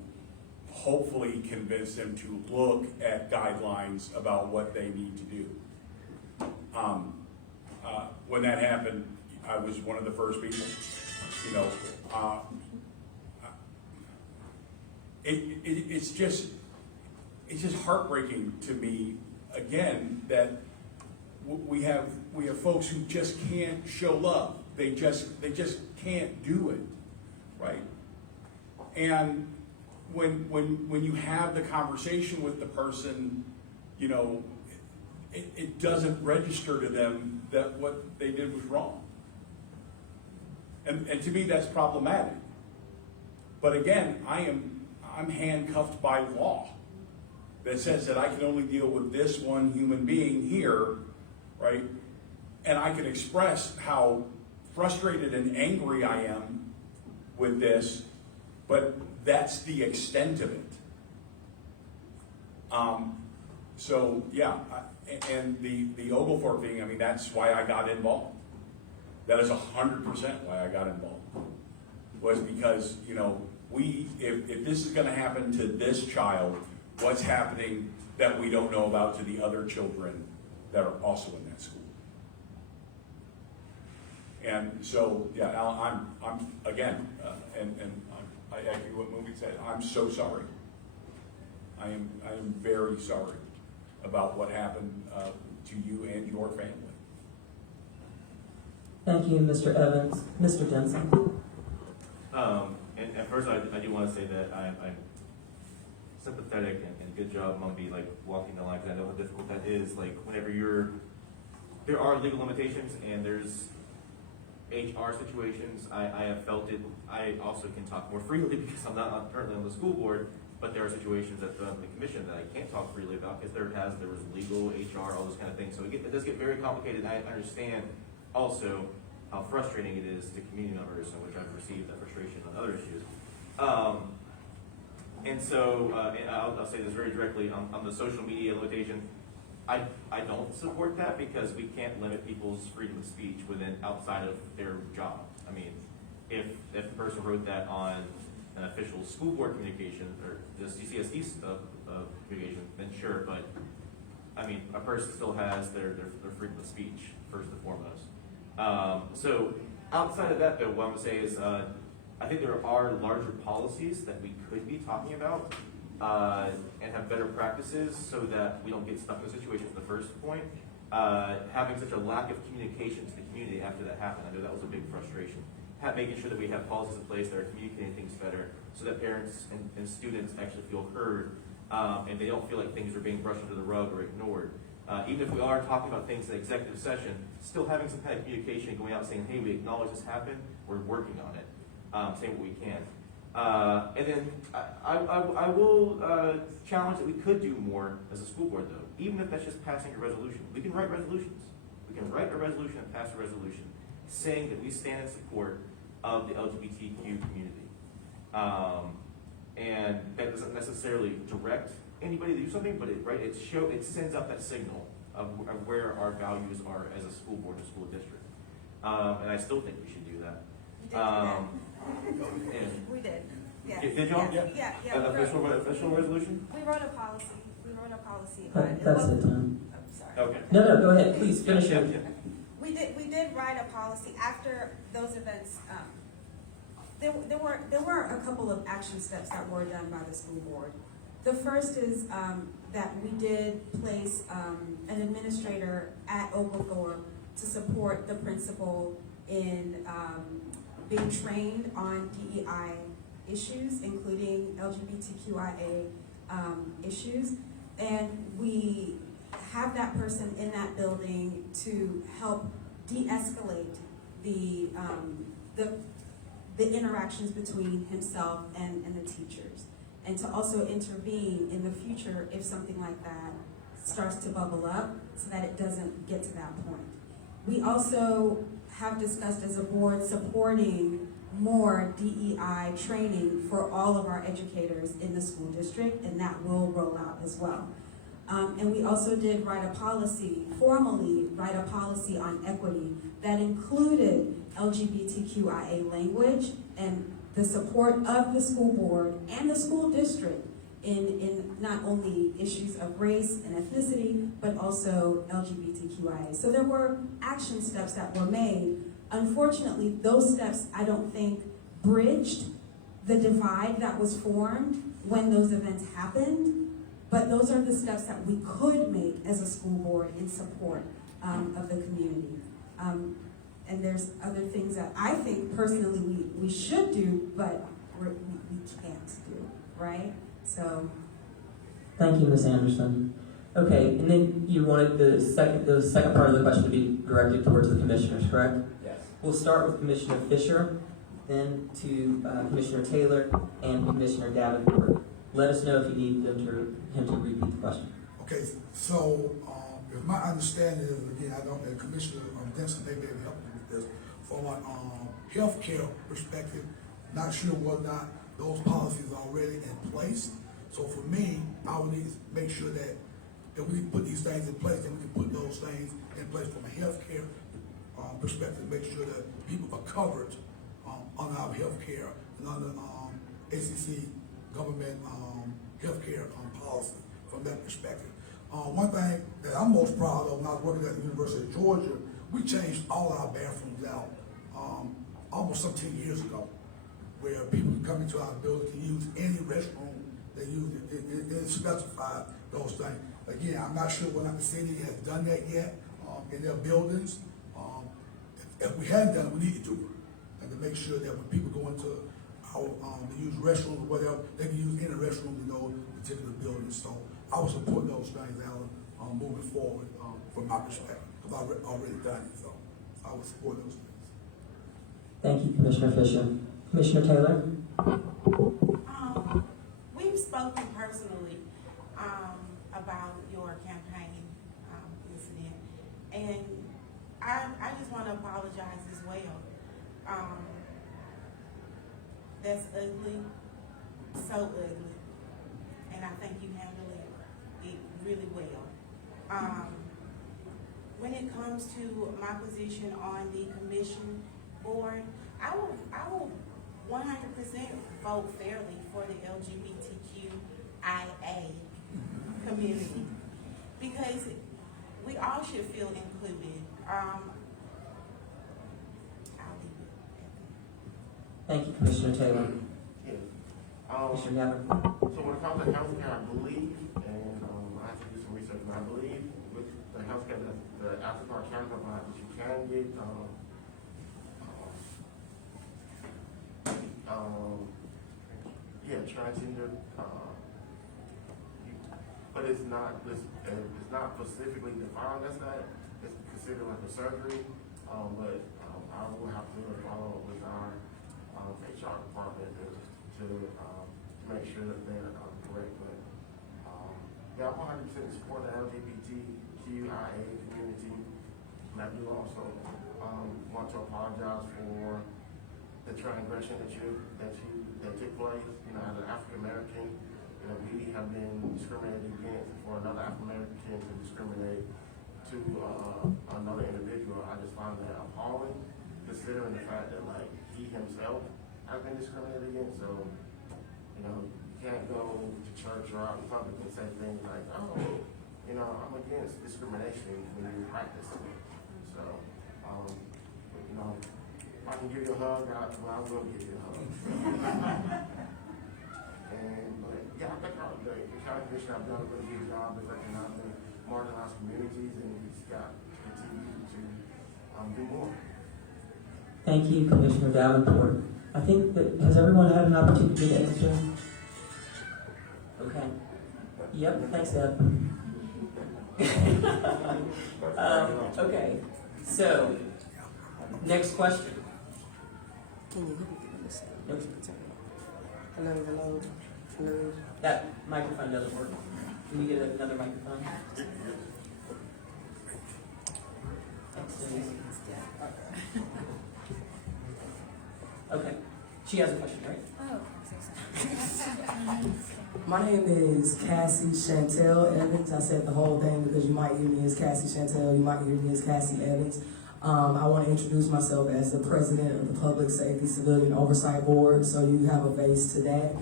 hopefully convince them to look at guidelines about what they need to do. When that happened, I was one of the first people. You know, it's just heartbreaking to me again that we have folks who just can't show love. They just can't do it, right? And when you have the conversation with the person, you know, it doesn't register to them that what they did was wrong. And to me, that's problematic. But again, I'm handcuffed by law that says that I can only deal with this one human being here, right? And I can express how frustrated and angry I am with this, but that's the extent of it. So yeah, and the Oglethorpe thing, I mean, that's why I got involved. That is 100% why I got involved. Was because, you know, if this is going to happen to this child, what's happening that we don't know about to the other children that are also in that school? And so, yeah, I'm again, I echo what Mumbi said. I'm so sorry. I am very sorry about what happened to you and your family. Thank you, Mr. Evans. Mr. Denson? And at first, I do want to say that I'm sympathetic and good job, Mumbi, like walking the line, because I know how difficult that is. Like whenever there are legal limitations and there's HR situations, I have felt it. I also can talk more freely because I'm not currently on the school board, but there are situations at the commission that I can't talk freely about because there was legal, HR, all those kind of things. So it does get very complicated. And I understand also how frustrating it is to community members, in which I've received that frustration on other issues. And so, and I'll say this very directly, on the social media limitation, I don't support that because we can't limit people's freedom of speech outside of their job. I mean, if the person wrote that on an official school board communication or the CCSD communication, then sure, but I mean, a person still has their freedom of speech, first and foremost. So outside of that, though, what I'm going to say is I think there are larger policies that we could be talking about and have better practices so that we don't get stuck in situations in the first point. Having such a lack of communication to the community after that happened, I know that was a big frustration. Making sure that we have policies in place that are communicating things better so that parents and students actually feel heard and they don't feel like things are being brushed under the rug or ignored. Even if we are talking about things in executive session, still having some kind of communication going out saying, hey, we acknowledge this happened, we're working on it, saying what we can. And then I will challenge that we could do more as a school board, though, even if that's just passing a resolution. We can write resolutions. We can write a resolution and pass a resolution saying that we stand in support of the LGBTQ community. And that doesn't necessarily direct anybody to do something, but it sends up that signal of where our values are as a school board and school district. And I still think we should do that. We did. Yes. Did y'all? Yeah. An official resolution? We wrote a policy. That's the time. I'm sorry. Okay. No, go ahead. Please finish it. Yeah. We did write a policy after those events. There were a couple of action steps that were done by the school board. The first is that we did place an administrator at Oglethorpe to support the principal in being trained on DEI issues, including LGBTQIA issues. And we have that person in that building to help de-escalate the interactions between himself and the teachers, and to also intervene in the future if something like that starts to bubble up so that it doesn't get to that point. We also have discussed as a board supporting more DEI training for all of our educators in the school district, and that will roll out as well. And we also did formally write a policy on equity that included LGBTQIA language and the support of the school board and the school district in not only issues of race and ethnicity, but also LGBTQIA. So there were action steps that were made. Unfortunately, those steps, I don't think, bridged the divide that was formed when those events happened, but those are the steps that we could make as a school board in support of the community. And there's other things that I think personally we should do, but we can't do, right? So. Thank you, Ms. Anderson. Okay, and then you wanted the second part of the question to be directed towards the commissioners, correct? Yes. We'll start with Commissioner Fisher, then to Commissioner Taylor and Commissioner Davenport. Let us know if you need him to repeat the question. Okay, so if my understanding is, again, I don't, and Commissioner Denson may be able to help me with this, from a healthcare perspective, not sure whether or not those policies are already in place. So for me, I would need to make sure that if we put these things in place, then we can put those things in place from a healthcare perspective, make sure that people are covered on our healthcare and under ACC government healthcare policy from that perspective. One thing that I'm most proud of when I was working at the University of Georgia, we changed all our bathrooms out almost 17 years ago, where people can come into our building to use any restroom they use. It specified those things. Again, I'm not sure whether the city has done that yet in their buildings. If we hadn't done it, we need to do it, and to make sure that when people go into our to use restrooms or whatever, they can use any restroom in those particular buildings. So I would support those things, Alan, moving forward from my perspective, because I've already done it. So I would support those things. Thank you, Commissioner Fisher. Commissioner Taylor? We've spoken personally about your campaign incident, and I just want to apologize as well. That's ugly, so ugly, and I think you handled it really well. When it comes to my position on the commission board, I will 100% vote fairly for the LGBTQIA community, because we all should feel included. I'll leave it at that. Thank you, Commissioner Taylor. Yes. Commissioner Davenport? So when it comes to healthcare, I believe, and I have to do some research, but I believe with the healthcare that the Athens County provides, that you can get transgender, but it's not specifically defined as that. It's considered like a surgery, but I will have to follow up with our HR department to make sure that they're correct. But yeah, I'm 100% support the LGBTQIA community, and I do also want to apologize for the transgression that took place. You know, as an African American, you know, we have been discriminated against. For another African American to discriminate to another individual, I just find that appalling, considering the fact that like he himself has been discriminated against. So, you know, you can't go to church or out in public and say things like, "Oh, you know, I'm against discrimination" when you practice it. So, you know, if I can give you a hug, I will give you a hug. But yeah, I think the county commission have done a really good job of recognizing marginalized communities, and we just got to continue to do more. Thank you, Commissioner Davenport. I think that, has everyone had an opportunity to answer? Okay. Yep, thanks, Deb. Okay, so, next question. Nope. Hello. That microphone doesn't work. Can we get another microphone? Thanks, okay, she has a question, right? My name is Cassie Chantel Evans. I said the whole thing because you might hear me as Cassie Chantel, you might hear me as Cassie Evans. I want to introduce myself as the president of the Public Safety Civilian Oversight Board, so you have a base to that.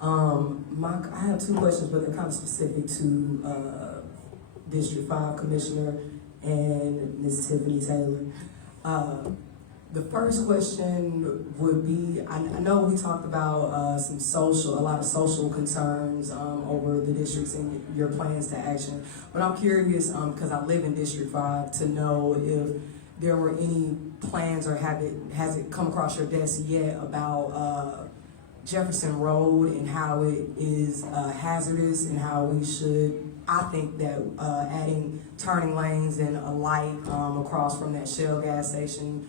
I have two questions, but they're kind of specific to District 5 Commissioner and Ms. Tiffany Taylor. The first question would be, I know we talked about a lot of social concerns over the districts and your plans to action, but I'm curious, because I live in District 5, to know if there were any plans or has it come across your desk yet about Jefferson Road and how it is hazardous and how we should, I think that adding turning lanes and a light across from that Shell gas station,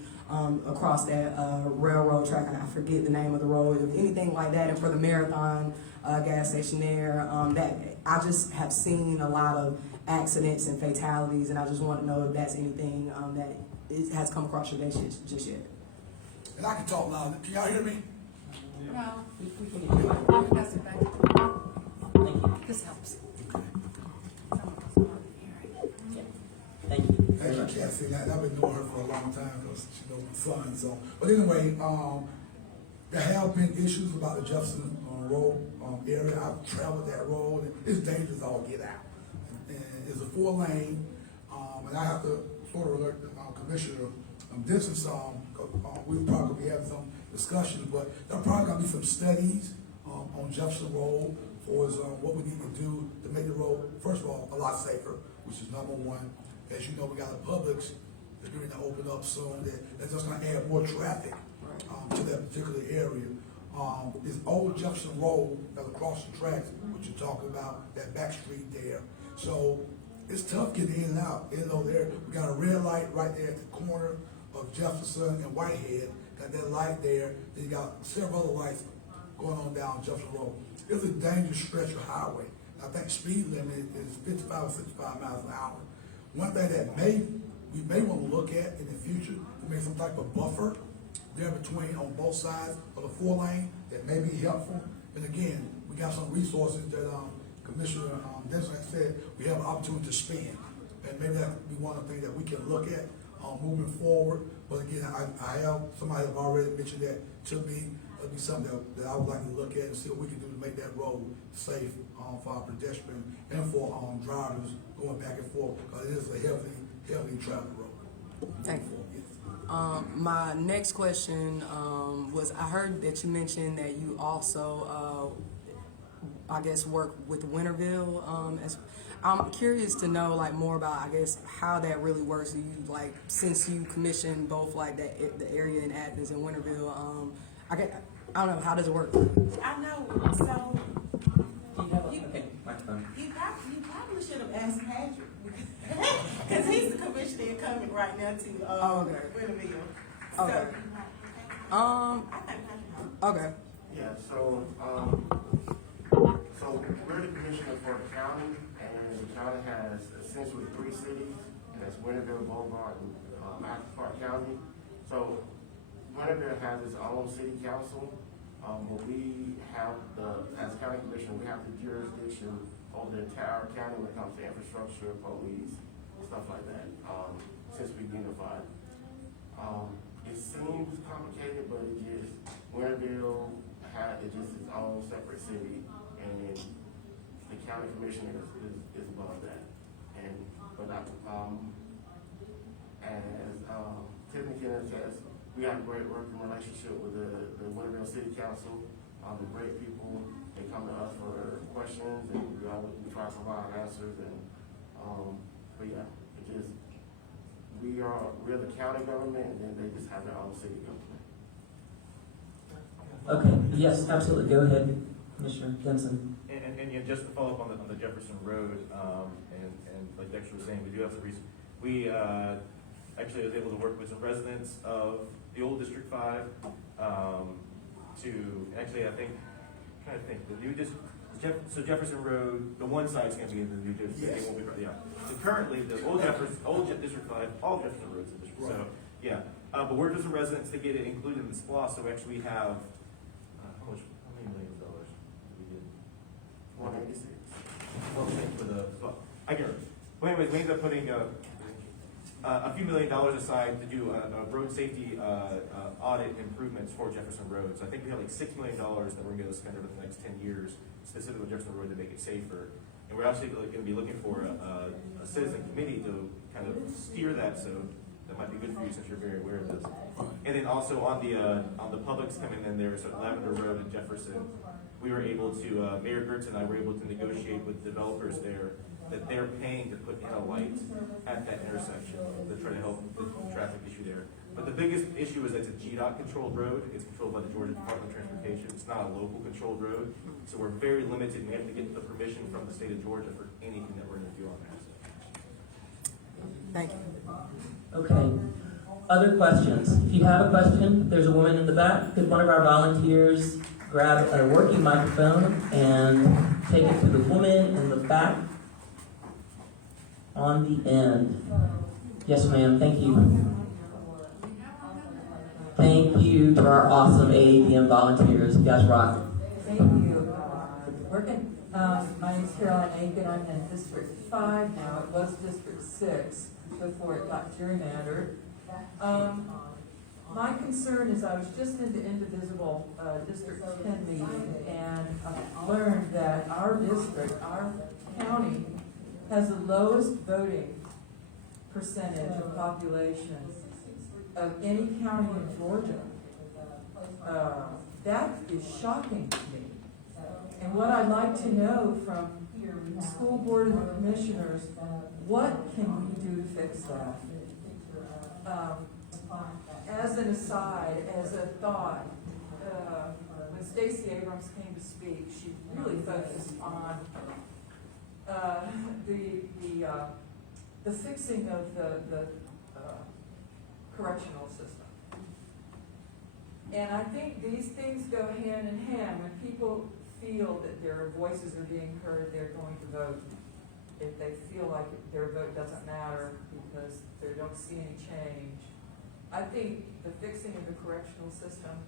across that railroad track, and I forget the name of the road, if anything like that, and for the Marathon gas station there, that I just have seen a lot of accidents and fatalities, and I just want to know if that's anything that has come across your desk just yet. And I can talk loud. Can y'all hear me? No. We can get you one. Pass it back. Thank you. This helps. Yeah. Thank you. Thank you, Cassie. I've been knowing her for a long time because she knows my son. So, but anyway, there have been issues about the Jefferson Road area. I've traveled that road, and it's dangerous all get out. And it's a 4-lane, and I have to sort of alert the Commissioner Denson we'll probably be having some discussions, but there'll probably gonna be some studies on Jefferson Road for what we need to do to make the road, first of all, a lot safer, which is number one. As you know, we got a Publix that's going to open up soon that's just going to add more traffic to that particular area. This old Jefferson Road that's across the tracks, what you're talking about, that back street there. So it's tough getting in and out. You know, there we got a red light right there at the corner of Jefferson and Whitehead. Got that light there. Then you got several other lights going on down Jefferson Road. It's a dangerous stretch of highway. I think speed limit is 55 or 65 miles an hour. One thing that we may want to look at in the future to make some type of buffer there between on both sides of the 4-lane that may be helpful. And again, we got some resources that Commissioner Denson said we have an opportunity to spend, and maybe that would be one of the things that we can look at moving forward. But again, somebody have already mentioned that to me. It'll be something that I would like to look at and see what we can do to make that road safe for our pedestrians and for drivers going back and forth, because it is a heavily traveled road. Thank you. Yes. My next question was, I heard that you mentioned that you also, I guess, work with Winterville. I'm curious to know like more about, I guess, how that really works. You like, since you commissioned both like the area in Athens and Winterville. I don't know, how does it work? I know, so Okay, microphone. you probably should have asked Patrick, because he's the commissioner incumbent right now to Winterville. Okay. I think Patrick knows. Okay. Yeah, so we're the commissioner for the county, and the county has essentially 3 cities, and that's Winterville, Bogart, and Athens County. So Winterville has its own city council, but we have as county commissioner, we have the jurisdiction over the entire county when it comes to infrastructure, police, stuff like that, since we unified. It seems complicated, but Winterville had its own separate city, and the county commissioner is above that. As Tiffany Taylor says, we have a great working relationship with the Winterville City Council. They're great people, they come to us for questions, and we try to provide answers, and, but yeah, it just, we're the county government, and then they just have their own city government. Okay, yes, absolutely. Go ahead, Commissioner Denson. And yeah, just to follow up on the Jefferson Road, and like Dexter was saying, we do have some reason. We actually was able to work with some residents of the old District 5 actually I think, I'm trying to think, the new district, so Jefferson Road, the one side's going to be in the new district. Yes. It won't be, yeah. So currently, the old District 5, all Jefferson Roads in District. So, yeah. But we're just the residents to get it included in the SPLOST. So actually we have, how many millions of dollars we did? 186. For the, I get it. Well, anyways, we ended up putting a few $1 million aside to do a road safety audit improvements for Jefferson Road. So I think we have like $6 million that we're going to spend over the next 10 years, specifically with Jefferson Road, to make it safer. And we're actually going to be looking for a citizen committee to kind of steer that. So that might be good for you since you're very aware of this. And then also on the public's coming in there, so Lavender Road in Jefferson, we were able to, Mayor Gertz and I were able to negotiate with developers there that they're paying to put in a light at that intersection to try to help the traffic issue there. But the biggest issue is that it's a GDOT controlled road. It's controlled by the Georgia Department of Transportation. It's not a local controlled road. So we're very limited, and we have to get the permission from the state of Georgia for anything that we're going to do on that. Thank you. Okay. Other questions? If you have a question, there's a woman in the back. Could one of our volunteers grab a working microphone and take it to the woman in the back on the end? Yes, ma'am. Thank you. Thank you to our awesome AADM volunteers. You guys rock. Thank you. Working. My name's Caroline Aiken. I'm in District 5 now. It was District 6 before it got gerrymandered. My concern is I was just in the indivisible District 10 meeting, and I learned that our district, our county, has the lowest voting percentage of population of any county in Georgia. That is shocking to me. And what I'd like to know from the school board and the commissioners, what can we do to fix that? As an aside, as a thought, when Stacey Abrams came to speak, she really focused on the fixing of the correctional system. And I think these things go hand in hand. When people feel that their voices are being heard, they're going to vote. If they feel like their vote doesn't matter because they don't see any change, I think the fixing of the correctional system,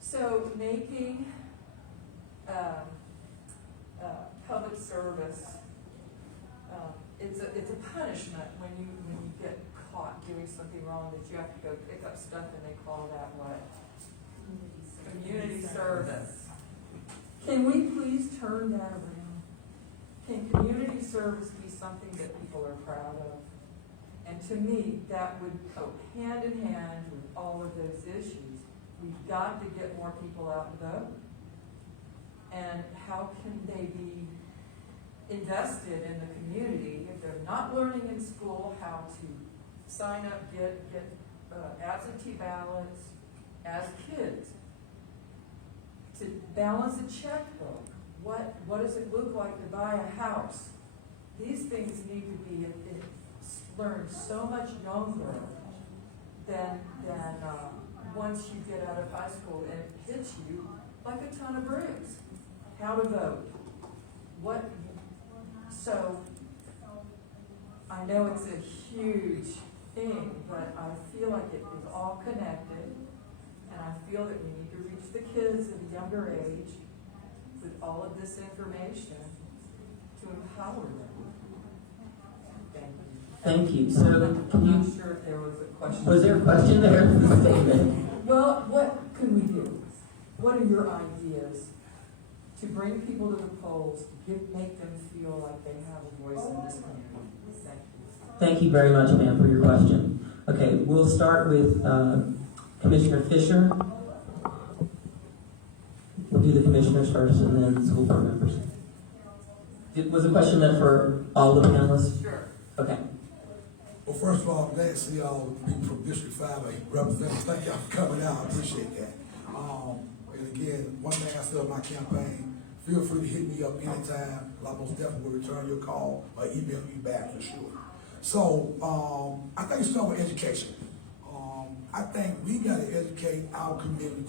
so making public service, it's a punishment when you get caught doing something wrong, that you have to go pick up stuff, and they call that what? Community service. Can we please turn that around? Can community service be something that people are proud of? And to me, that would go hand in hand with all of those issues. We've got to get more people out to vote. And how can they be invested in the community if they're not learning in school how to sign up, get absentee ballots as kids? To balance a checkbook, what does it look like to buy a house? These things need to be learned so much younger than once you get out of high school, and it hits you like a ton of bricks. How to vote. So I know it's a huge thing, but I feel like it is all connected, and I feel that we need to reach the kids at a younger age with all of this information to empower them. Thank you. So, I'm not sure if there was a question. was there a question there? Well, what can we do? What are your ideas to bring people to the polls, to make them feel like they have a voice in this community? Thank you. Thank you very much, ma'am, for your question. Okay, we'll start with Commissioner Fisher. We'll do the commissioners first and then school board members. Was the question meant for all the panelists? Sure. Okay. Well, first of all, I'm glad to see all the people from District 5 representing. Thank y'all for coming out. I appreciate that. And again, one thing I said in my campaign, feel free to hit me up anytime. I most definitely will return your call or email you back for sure. So I think it's start with education. I think we got to educate our community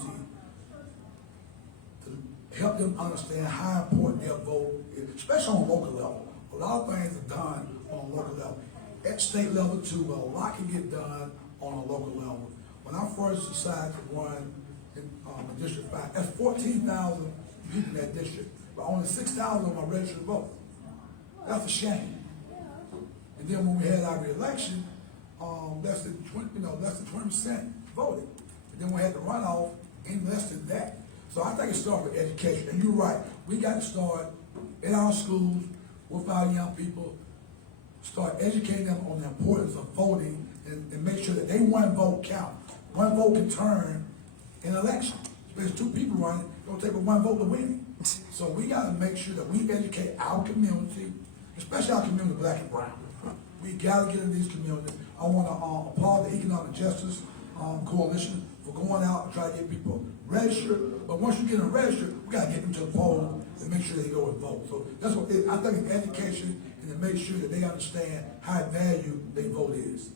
to help them understand how important their vote is, especially on a local level. A lot of things are done on a local level. At state level too, but a lot can get done on a local level. When I first decided to run in District 5, that's 14,000 people in that district, but only 6,000 of them are registered to vote. That's a shame. And then when we had our re-election, less than 20% voted. And then we had the runoff, ain't less than that. So I think it starts with education. And you're right, we got to start in our schools with our young people, start educating them on the importance of voting and make sure that they one vote count. One vote can turn an election. If there's two people running, it don't take but one vote to win it. So we got to make sure that we educate our community, especially our community, black and brown. We got to get in these communities. I want to applaud the Economic Justice Coalition for going out and trying to get people registered. But once you get them registered, we got to get them to the polls and make sure they go and vote. So that's what I think it's education and to make sure that they understand how valued their vote is.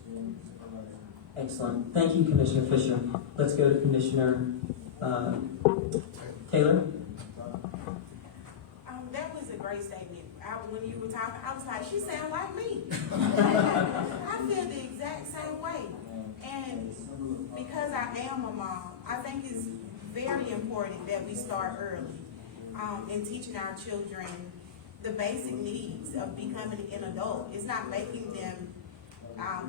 Excellent. Thank you, Commissioner Fisher. Let's go to Commissioner Taylor. That was a great statement. When you were talking, I was like, she sounds like me. I feel the exact same way. And because I am a mom, I think it's very important that we start early in teaching our children the basic needs of becoming an adult. It's not making them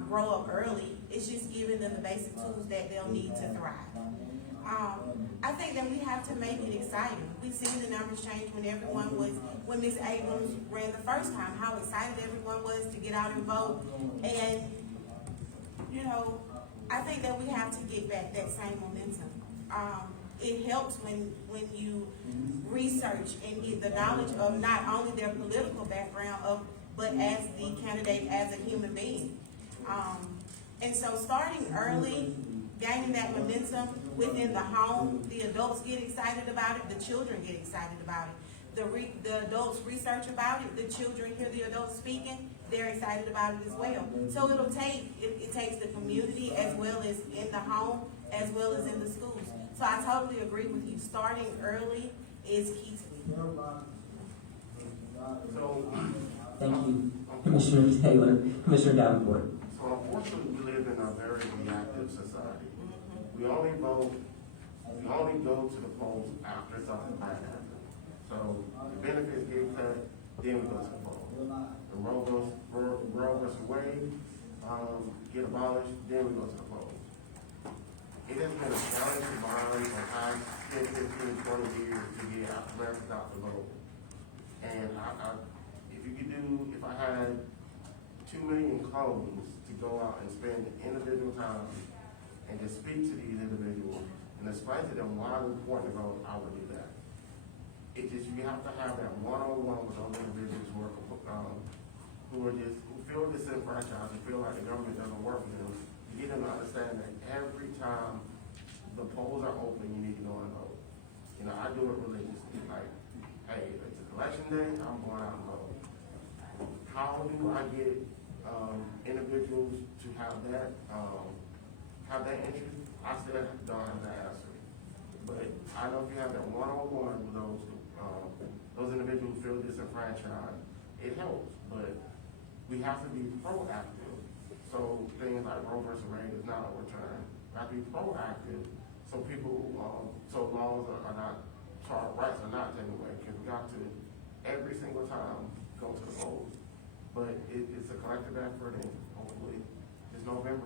grow up early. It's just giving them the basic tools that they'll need to thrive. I think that we have to make it exciting. We've seen the numbers change when Ms. Abrams ran the first time, how excited everyone was to get out and vote. And, you know, I think that we have to get back that same momentum. It helps when you research and get the knowledge of not only their political background, but as the candidate, as a human being. And so starting early, gaining that momentum within the home, the adults get excited about it, the children get excited about it. The adults research about it, the children hear the adults speaking, they're excited about it as well. So it takes the community as well as in the home, as well as in the schools. So I totally agree with you. Starting early is key to me. So, Thank you, Commissioner Taylor. Commissioner Davenport. so unfortunately, we live in a very reactive society. We only go to the polls after something bad happens. So the benefits get cut, then we go to the polls. The Roe versus Wade get abolished, then we go to the polls. It has been a challenge to mine for the past 10, 15, 20 years to get Americans out to vote. And if I had 2 million clones to go out and spend individual time and just speak to these individuals and explain to them why it's important to vote, I would do that. You have to have that one-on-one with those individuals who feel disenfranchised and feel like the government doesn't work for them. You get them to understand that every time the polls are open, you need to go and vote. You know, I do it religiously. Like, hey, it's election day, I'm going out and vote. How do I get individuals to have that interest? I still don't have that answer. But I know if you have that one-on-one with those individuals who feel disenfranchised, it helps. But we have to be proactive. So things like Roe versus Wade is not overturned. We have to be proactive so laws are not, so our rights are not taken away. Because we got to, every single time, go to the polls. But it's a collective effort, and hopefully this November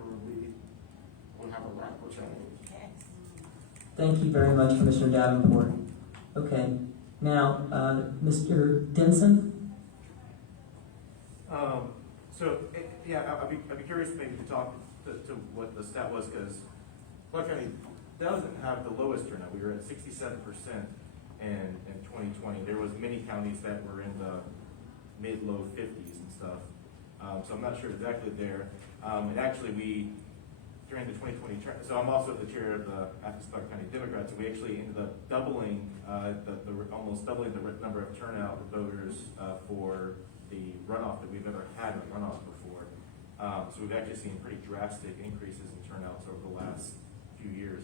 we'll have a radical change. Yes. Thank you very much, Commissioner Davenport. Okay, now, Mr. Denson? I'd be curious maybe to talk to what the stat was, because Clark County doesn't have the lowest turnout. We were at 67%, in 2020. There was many counties that were in the mid-low 50s and stuff. So I'm not sure exactly there. And actually during the 2020 term, so I'm also the chair of the Athens County Democrats, and we actually ended up doubling, almost doubling the number of turnout voters for the runoff that we've ever had in a runoff before. So we've actually seen pretty drastic increases in turnouts over the last few years.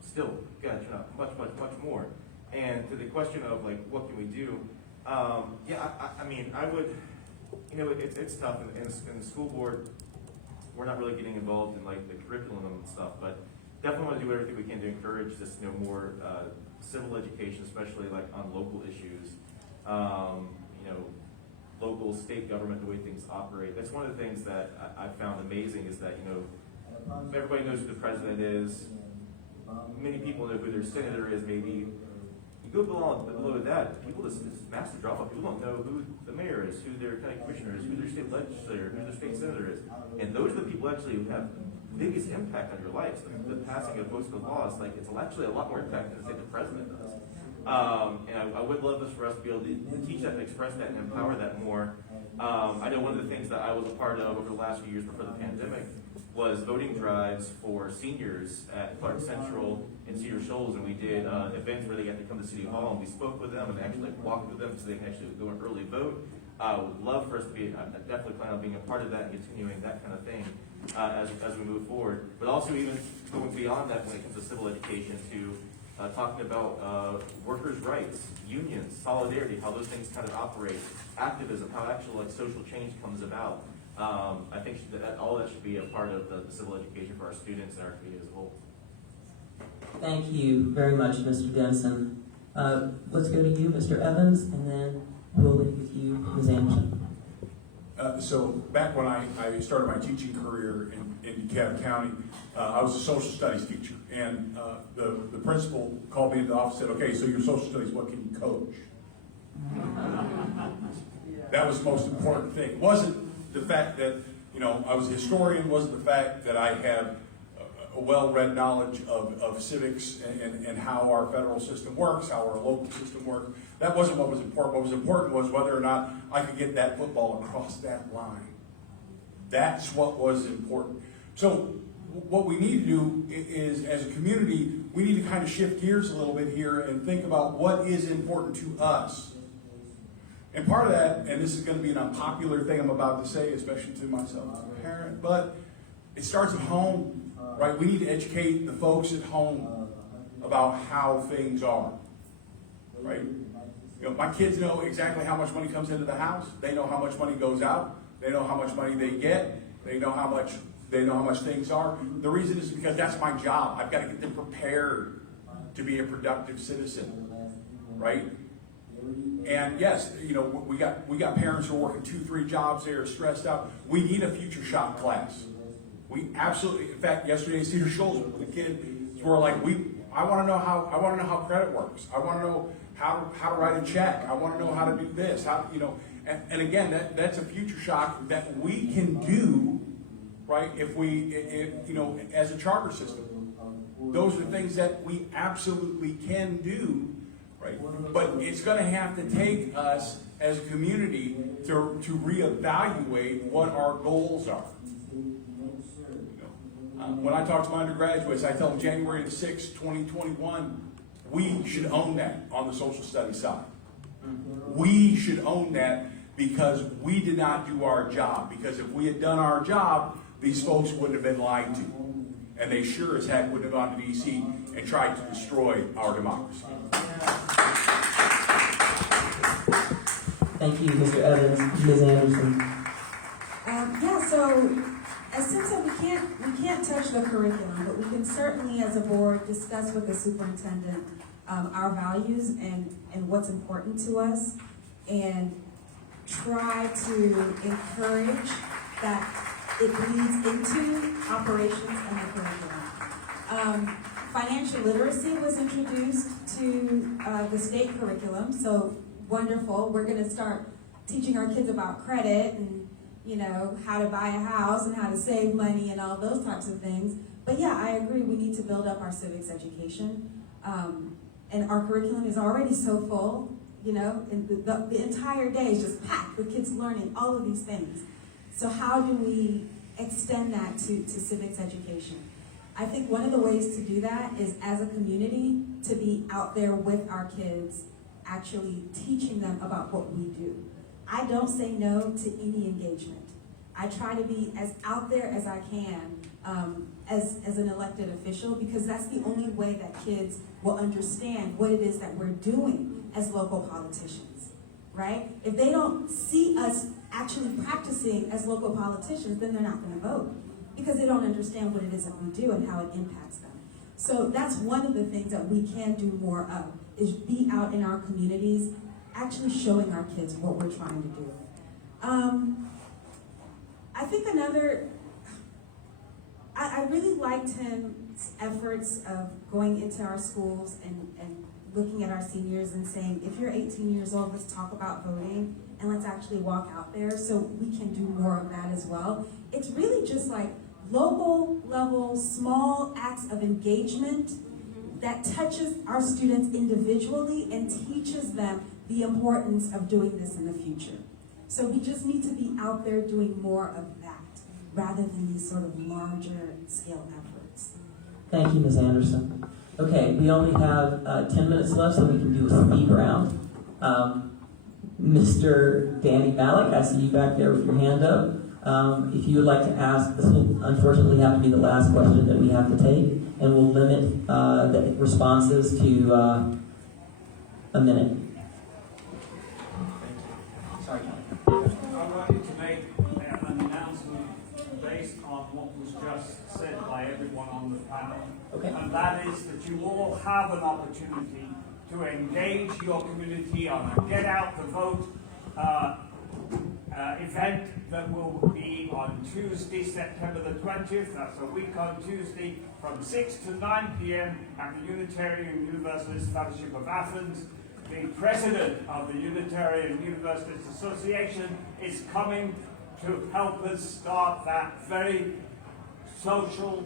Still, got to turn out much more. And to the question of like, what can we do? Yeah, I mean, I would, you know, it's tough. In the school board, we're not really getting involved in like the curriculum and stuff, but definitely want to do everything we can to encourage this, you know, more civil education, especially like on local issues. You know, local, state government, the way things operate. That's one of the things that I found amazing is that, you know, everybody knows who the president is. Many people know who their senator is, maybe. You go below that, people, this is massive drop-off. People don't know who the mayor is, who their county commissioner is, who their state legislator, who their state senator is. And those are the people actually who have the biggest impact on your lives. The passing of most of the laws, like, it's actually a lot more impact than, say, the president does. And I would love this for us to be able to teach that and express that and empower that more. I know one of the things that I was a part of over the last few years before the pandemic was voting drives for seniors at Clark Central and Cedar Shoals, and we did events where they got to come to City Hall, and we spoke with them and actually walked with them so they can actually go and early vote. I would love for us to be, I definitely plan on being a part of that and continuing that kind of thing as we move forward. But also even going beyond that when it comes to civil education to talking about workers' rights, unions, solidarity, how those things kind of operate, activism, how actual like social change comes about. I think that all that should be a part of the civil education for our students and our community as a whole. Thank you very much, Mr. Denson. Let's go to you, Mr. Evans, and then we'll leave with you, Ms. Anderson. So back when I started my teaching career in DeKalb County, I was a social studies teacher, and the principal called me into the office and said, okay, so your social studies, what can you coach? That was the most important thing. It wasn't the fact that, you know, I was a historian, wasn't the fact that I have a well-read knowledge of civics and how our federal system works, how our local system works. That wasn't what was important. What was important was whether or not I could get that football across that line. That's what was important. So what we need to do is, as a community, we need to kind of shift gears a little bit here and think about what is important to us. And part of that, and this is going to be an unpopular thing I'm about to say, especially to myself as a parent, but it starts at home, right? We need to educate the folks at home about how things are, right? You know, my kids know exactly how much money comes into the house. They know how much money goes out. They know how much money they get. They know how much things are. The reason is because that's my job. I've got to get them prepared to be a productive citizen, right? And yes, you know, we got parents who are working 2-3 jobs. They are stressed out. We need a future shock class. We absolutely, in fact, yesterday at Cedar Shoals, the kids were like, I want to know how credit works. I want to know how to write a check. I want to know how to do this. How, you know, and again, that's a future shock that we can do, right? If you know, as a charter system, those are things that we absolutely can do. Right. But it's going to have to take us as a community to reevaluate what our goals are. When I talk to my undergraduates, I tell them January the 6th, 2021, we should own that on the social studies side. We should own that because we did not do our job. Because if we had done our job, these folks wouldn't have been lied to. And they sure as heck wouldn't have gone to D.C. and tried to destroy our democracy. Thank you, Mr. Evans. Ms. Anderson. Yeah, so as Tim said, we can't touch the curriculum, but we can certainly, as a board, discuss with the superintendent our values and what's important to us, and try to encourage that it bleeds into operations and the curriculum. Financial literacy was introduced to the state curriculum, so wonderful. We're going to start teaching our kids about credit and, you know, how to buy a house and how to save money and all those types of things. But yeah, I agree, we need to build up our civics education. and our curriculum is already so full, you know, and the entire day is just packed with kids learning all of these things. So how do we extend that to civics education? I think one of the ways to do that is, as a community, to be out there with our kids, actually teaching them about what we do. I don't say no to any engagement. I try to be as out there as I can as an elected official, because that's the only way that kids will understand what it is that we're doing as local politicians, right? If they don't see us actually practicing as local politicians, then they're not going to vote, because they don't understand what it is that we do and how it impacts them. So that's one of the things that we can do more of, is be out in our communities, actually showing our kids what we're trying to do. I think I really liked his efforts of going into our schools and looking at our seniors and saying, if you're 18 years old, let's talk about voting and let's actually walk out there, so we can do more of that as well. It's really just like local level, small acts of engagement that touches our students individually and teaches them the importance of doing this in the future. So we just need to be out there doing more of that, rather than these sort of larger scale efforts. Thank you, Ms. Anderson. Okay, we only have 10 minutes left, so we can do a speed round. Mr. Danny Malik, I see you back there with your hand up. If you would like to ask, this will unfortunately have to be the last question that we have to take, and we'll limit the responses to a minute. Sorry, Kelly. I wanted to make an announcement based on what was just said by everyone on the panel. Okay. And that is that you all have an opportunity to engage your community on a Get Out the Vote event that will be on Tuesday, September the 20th. That's a week on Tuesday from 6 to 9 p.m. at the Unitarian Universalist Fellowship of Athens. The president of the Unitarian Universalist Association is coming to help us start that very social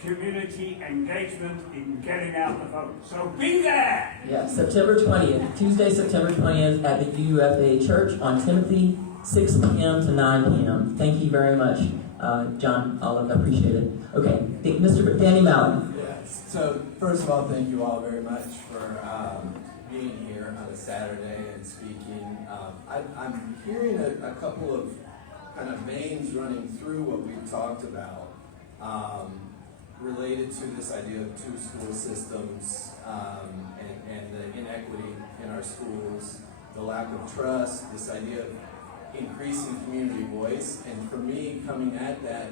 community engagement in getting out the vote. So be there! Yeah, September 20th, Tuesday, September 20th at the UFA Church on Timothy, 6 p.m. to 9 p.m. Thank you very much, John Olive. I appreciate it. Okay, Mr. Danny Malik. Yes. So first of all, thank you all very much for being here on a Saturday and speaking. I'm hearing a couple of kind of veins running through what we've talked about related to this idea of two school systems and the inequity in our schools, the lack of trust, this idea of increasing community voice, and for me, coming at that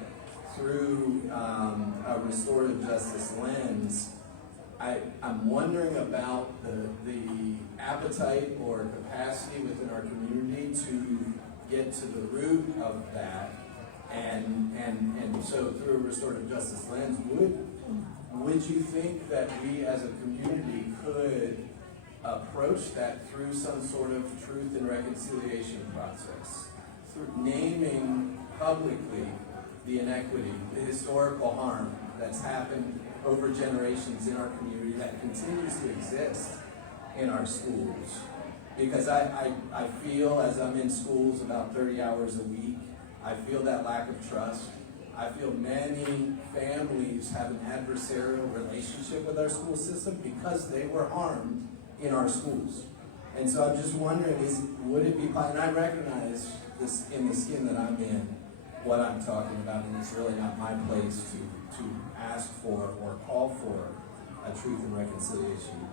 through a restorative justice lens, I'm wondering about the appetite or capacity within our community to get to the root of that, and so through a restorative justice lens, would you think that we as a community could approach that through some sort of truth and reconciliation process, through naming publicly the inequity, the historical harm that's happened over generations in our community that continues to exist in our schools? Because I feel, as I'm in schools about 30 hours a week, I feel that lack of trust. I feel many families have an adversarial relationship with our school system because they were harmed in our schools. And so I'm just wondering, would it be, and I recognize this in the skin that I'm in, what I'm talking about, and it's really not my place to ask for or call for a truth and reconciliation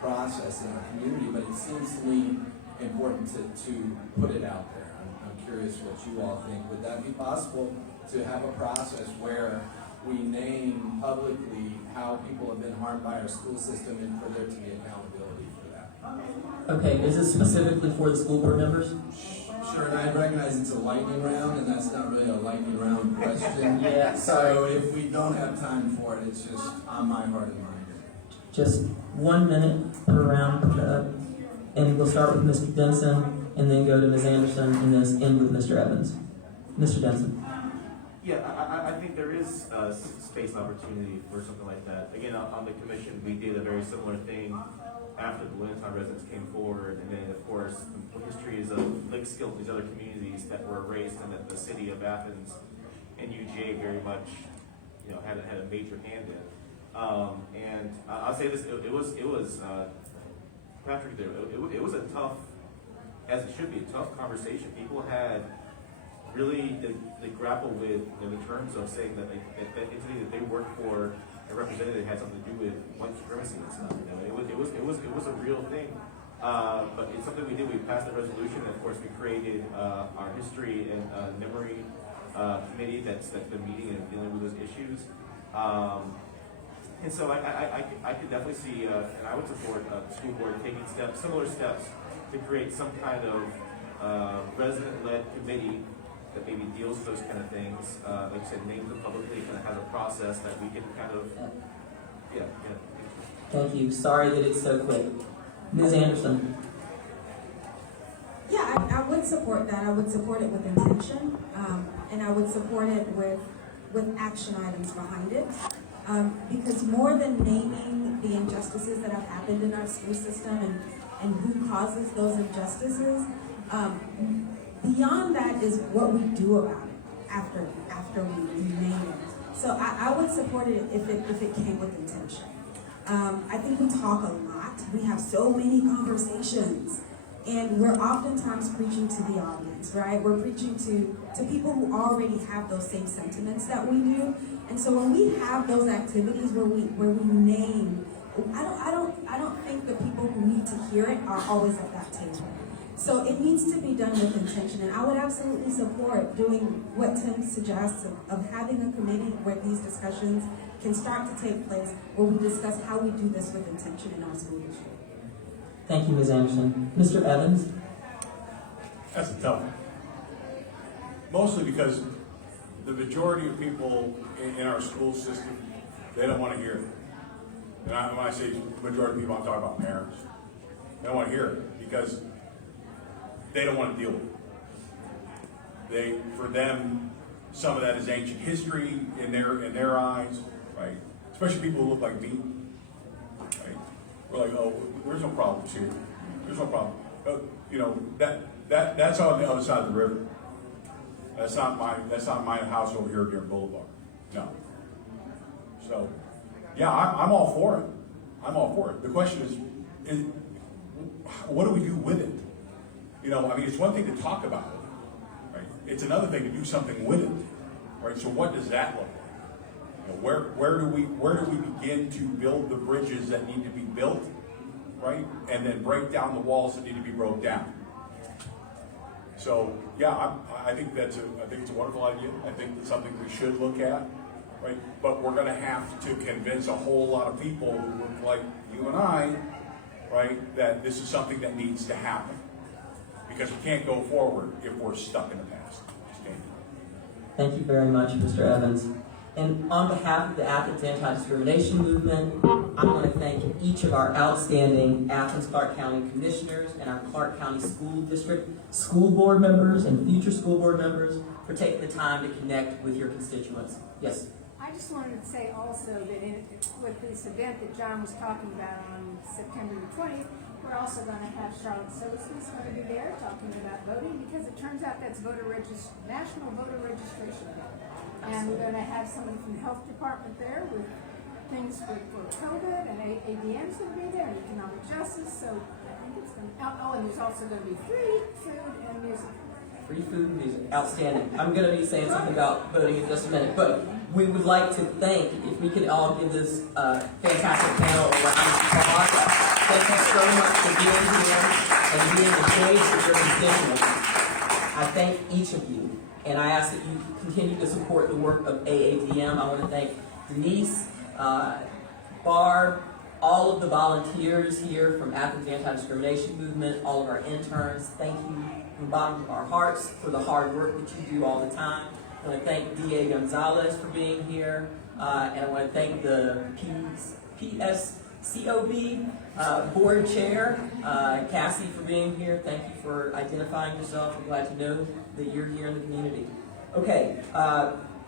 process in our community, but it seems to me important to put it out there. I'm curious what you all think. Would that be possible to have a process where we name publicly how people have been harmed by our school system and for there to be accountability for that? Okay, is this specifically for the school board members? Sure, and I recognize it's a lightning round, and that's not really a lightning round question. Yeah, so if we don't have time for it, it's just on my heart and mind. Just 1 minute per round, and we'll start with Mr. Denson, and then go to Ms. Anderson, and then end with Mr. Evans. Mr. Denson. Yeah, I think there is space and opportunity for something like that. Again, on the commission, we did a very similar thing after the Williamstown residents came forward, and then, of course, the history is of Lickskill and these other communities that were erased, and that the city of Athens and UGA very much, had a major hand in. And I'll say this: it was Patrick. It was a tough, as it should be, a tough conversation. People had really they grapple with the terms of saying that that entity that they worked for and represented had something to do with white supremacy and stuff. It was a real thing. But it's something we did. We passed a resolution, and of course we created our history and memory committee that's been meeting and dealing with those issues. And so I could definitely see, and I would support the school board taking similar steps to create some kind of resident-led committee that maybe deals with those kind of things. Like I said, names them publicly, kind of has a process that we can kind of, Thank you. Sorry that it's so quick. Ms. Anderson. Yeah, I would support that. I would support it with intention, and I would support it with action items behind it. Because more than naming the injustices that have happened in our school system and who causes those injustices, beyond that is what we do about it after we name it. So I would support it if it came with intention. I think we talk a lot. We have so many conversations, and we're oftentimes preaching to the audience, right? We're preaching to people who already have those same sentiments that we do. And so when we have those activities where we name, I don't think the people who need to hear it are always at that table. So it needs to be done with intention, and I would absolutely support doing what Tim suggests of having a committee where these discussions can start to take place, where we discuss how we do this with intention in our school district. Thank you, Ms. Anderson. Mr. Evans? That's a tough one. Mostly because the majority of people in our school system, they don't want to hear it. And when I say majority of people, I'm talking about parents. They don't want to hear it because they don't want to deal with it. For them, some of that is ancient history in their eyes, right? Especially people who look like me, right? We're like, oh, there's no problems here. There's no problem. That's on the other side of the river. That's not my house over here near Boulevard. No. So, yeah, I'm all for it. I'm all for it. The question is what do we do with it? It's one thing to talk about it, right? It's another thing to do something with it, right? So what does that look like? Where do we begin to build the bridges that need to be built, right? And then break down the walls that need to be broke down. So yeah, I think it's a wonderful idea. I think it's something we should look at, right? But we're going to have to convince a whole lot of people who look like you and I, right, that this is something that needs to happen. Because we can't go forward if we're stuck in the past. Thank you very much, Mr. Evans. And on behalf of the Athens Anti-Discrimination Movement, I want to thank each of our outstanding Athens-Clarke County Commissioners and our Clarke County School District school board members and future school board members for taking the time to connect with your constituents. Yes? I just wanted to say also that with this event that John was talking about on September the 20th, we're also going to have Charlotte Solisby's going to be there talking about voting, because it turns out that's National Voter Registration Day. And we're going to have somebody from the health department there with things for COVID, and AADM's going to be there, and economic justice. So I think it's going to, and there's also going to be free food and music. Free food and music. Outstanding. I'm going to be saying something about voting in just a minute, but we would like to thank, if we could all give this fantastic panel a round of applause. Thank you so much for being here and being engaged with your constituents. I thank each of you, and I ask that you continue to support the work of AADM. I want to thank Denise, Barb, all of the volunteers here from Athens Anti-Discrimination Movement, all of our interns. Thank you from the bottom of our hearts for the hard work that you do all the time. I want to thank D.A. Gonzalez for being here, and I want to thank the PSCOB board chair, Cassie, for being here. Thank you for identifying yourself. I'm glad to know that you're here in the community. Okay,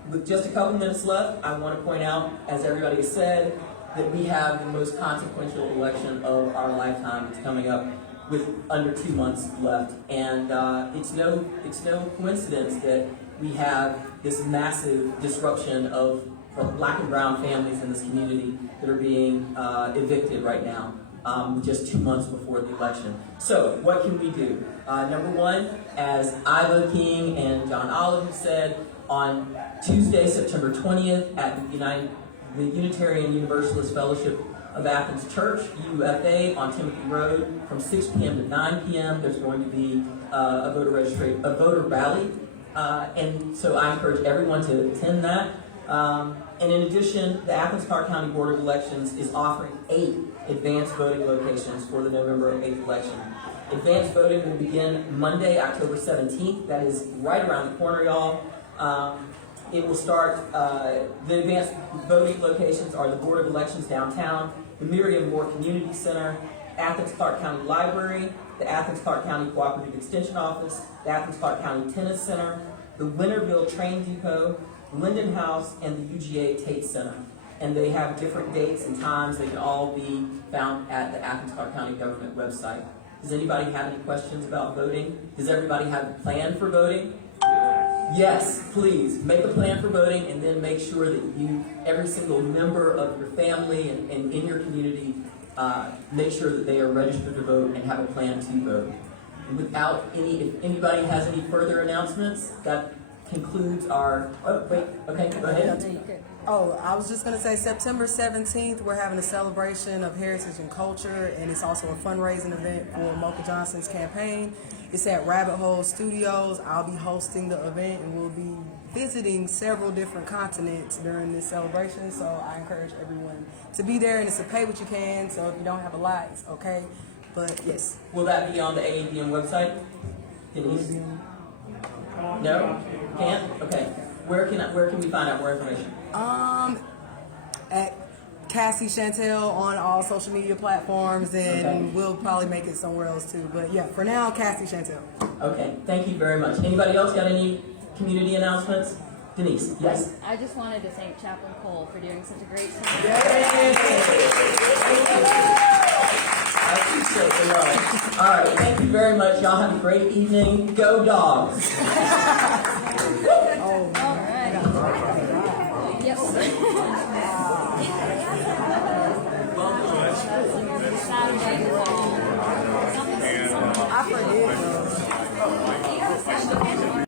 With just a couple minutes left, I want to point out, as everybody has said, that we have the most consequential election of our lifetime. It's coming up with under 2 months left, and it's no coincidence that we have this massive disruption of Black and brown families in this community that are being evicted right now, just 2 months before the election. So, what can we do? Number one, as Iva King and John Olive have said, on Tuesday, September 20th, at the Unitarian Universalist Fellowship of Athens Church, UFA, on Timothy Road, from 6 p.m. to 9 p.m., there's going to be a voter rally, and so I encourage everyone to attend that. And in addition, the Athens Clarke County Board of Elections is offering 8 advanced voting locations for the November 8th election. Advanced voting will begin Monday, October 17th. That is right around the corner, y'all. It will start, the advanced voting locations are the Board of Elections downtown, the Miriam Moore Community Center, Athens Clarke County Library, the Athens Clarke County Cooperative Extension Office, the Athens Clarke County Tennis Center, the Winterville Train Depot, Linden House, and the UGA Tate Center. And they have different dates and times. They can all be found at the Athens Clarke County government website. Does anybody have any questions about voting? Does everybody have a plan for voting? Yes, please, make a plan for voting, and then make sure that every single member of your family and in your community, make sure that they are registered to vote and have a plan to vote. And if anybody has any further announcements, that concludes our, okay, go ahead. Oh, I was just going to say September 17th, we're having a celebration of heritage and culture, and it's also a fundraising event for Mocha Johnson's campaign. It's at Rabbit Hole Studios. I'll be hosting the event, and we'll be visiting several different continents during this celebration, so I encourage everyone to be there, and it's a pay what you can, so if you don't have a lot, it's okay, but yes. Will that be on the AADM website? Denise? No? Can't? Okay. Where can we find out more information? At Cassie Chantel on all social media platforms, and Okay. we'll probably make it somewhere else too. But yeah, for now, Cassie Chantel. Okay, thank you very much. Anybody else got any community announcements? Denise, yes? I just wanted to thank Chaplain Cole for doing such a great service. I appreciate the love. All right, thank you very much. Y'all have a great evening. Go Dogs! All right. Yep. Saturday.